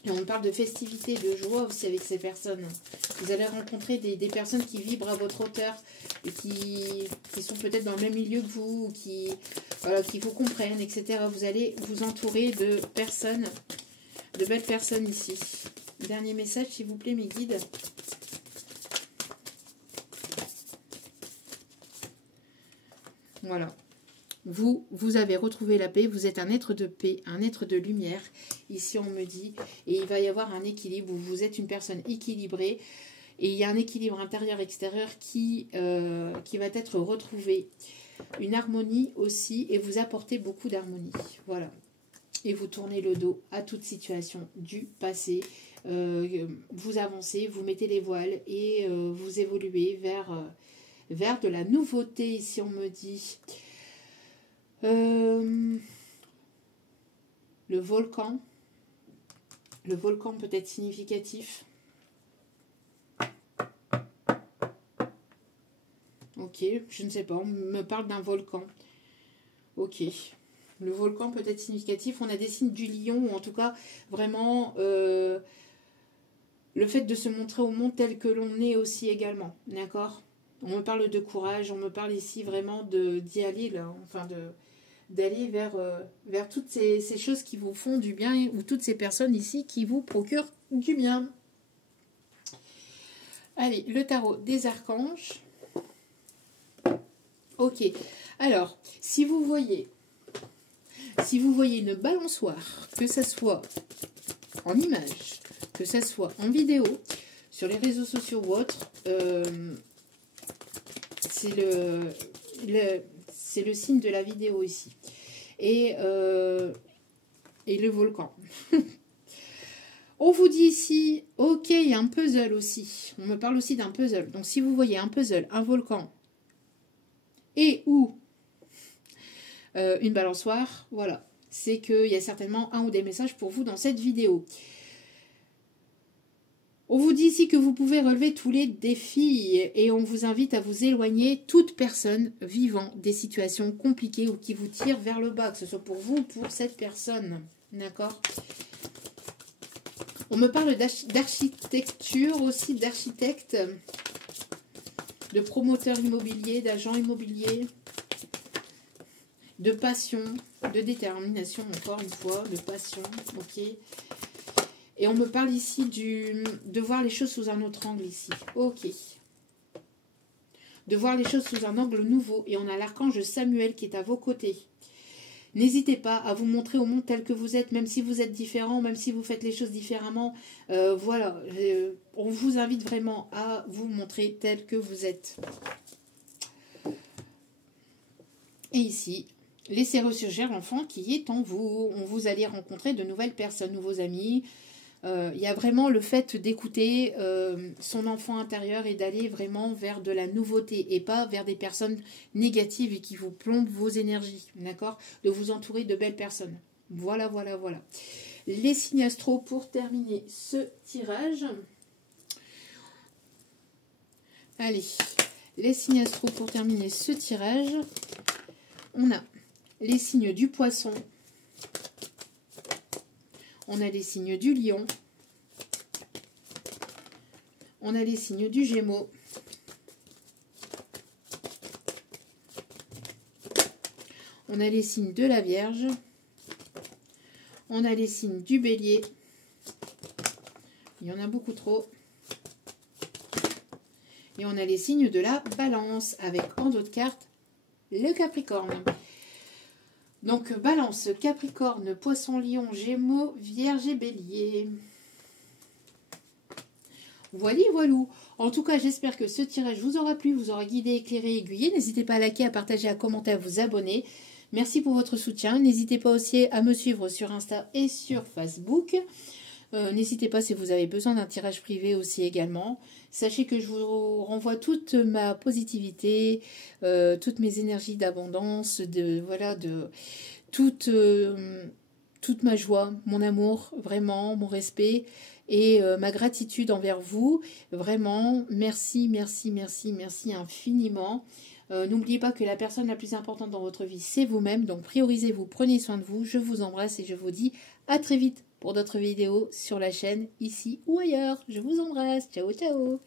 Et on me parle de festivités, de joie aussi avec ces personnes. Vous allez rencontrer des personnes qui vibrent à votre hauteur et qui sont peut-être dans le même milieu que vous, ou qui vous comprennent, etc. Vous allez vous entourer de personnes, de belles personnes ici. Dernier message, s'il vous plaît, mes guides. Voilà. Vous avez retrouvé la paix, vous êtes un être de paix, un être de lumière, ici on me dit, et il va y avoir un équilibre où vous êtes une personne équilibrée, et il y a un équilibre intérieur-extérieur qui va être retrouvé, une harmonie aussi, et vous apportez beaucoup d'harmonie, voilà, et vous tournez le dos à toute situation du passé, vous avancez, vous mettez les voiles, et vous évoluez vers de la nouveauté, ici on me dit. Le volcan peut être significatif. Ok, je ne sais pas, on me parle d'un volcan. Ok, le volcan peut être significatif. On a des signes du lion, ou en tout cas, vraiment, le fait de se montrer au monde tel que l'on est aussi également. D'accord? On me parle de courage, on me parle ici vraiment d'y aller, là, enfin d'aller vers toutes ces choses qui vous font du bien, ou toutes ces personnes ici qui vous procurent du bien. Allez, le tarot des archanges. Ok, alors, si vous voyez une balançoire, que ce soit en image, que ce soit en vidéo, sur les réseaux sociaux ou autres, c'est le signe de la vidéo ici. Et le volcan. On vous dit ici, ok, il y a un puzzle aussi. On me parle aussi d'un puzzle. Donc si vous voyez un puzzle, un volcan et ou une balançoire, voilà. C'est qu'il y a certainement un ou des messages pour vous dans cette vidéo. On vous dit ici que vous pouvez relever tous les défis et on vous invite à vous éloigner toute personne vivant des situations compliquées ou qui vous tire vers le bas, que ce soit pour vous ou pour cette personne. D'accord? On me parle d'architecture aussi, d'architecte, de promoteur immobilier, d'agent immobilier, de passion, de détermination, encore une fois, de passion, ok. Et on me parle ici de voir les choses sous un autre angle ici. Ok. De voir les choses sous un angle nouveau. Et on a l'archange Samuel qui est à vos côtés. N'hésitez pas à vous montrer au monde tel que vous êtes, même si vous êtes différent, même si vous faites les choses différemment. Voilà. On vous invite vraiment à vous montrer tel que vous êtes. Et ici, laissez ressurgir l'enfant qui est en vous. Vous allez rencontrer de nouvelles personnes, nouveaux amis. Il y a vraiment le fait d'écouter son enfant intérieur et d'aller vraiment vers de la nouveauté et pas vers des personnes négatives et qui vous plombent vos énergies, d'accord? De vous entourer de belles personnes. Voilà, voilà, voilà. Les signes astro pour terminer ce tirage. Allez, les signes astro pour terminer ce tirage. On a les signes du poisson. On a les signes du lion. On a les signes du gémeaux. On a les signes de la Vierge. On a les signes du bélier. Il y en a beaucoup trop. Et on a les signes de la balance avec en d'autres cartes le Capricorne. Donc, balance, Capricorne, Poisson, Lion, Gémeaux, Vierge et Bélier. Voilà, voilou. En tout cas, j'espère que ce tirage vous aura plu, vous aura guidé, éclairé, aiguillé. N'hésitez pas à liker, à partager, à commenter, à vous abonner. Merci pour votre soutien. N'hésitez pas aussi à me suivre sur Insta et sur Facebook. N'hésitez pas si vous avez besoin d'un tirage privé aussi également. Sachez que je vous renvoie toute ma positivité, toutes mes énergies d'abondance, toute toute ma joie, mon amour, vraiment, mon respect et ma gratitude envers vous. Vraiment, merci, merci, merci, merci infiniment. N'oubliez pas que la personne la plus importante dans votre vie, c'est vous-même. Donc priorisez-vous, prenez soin de vous. Je vous embrasse et je vous dis à très vite pour d'autres vidéos sur la chaîne, ici ou ailleurs. Je vous embrasse. Ciao, ciao.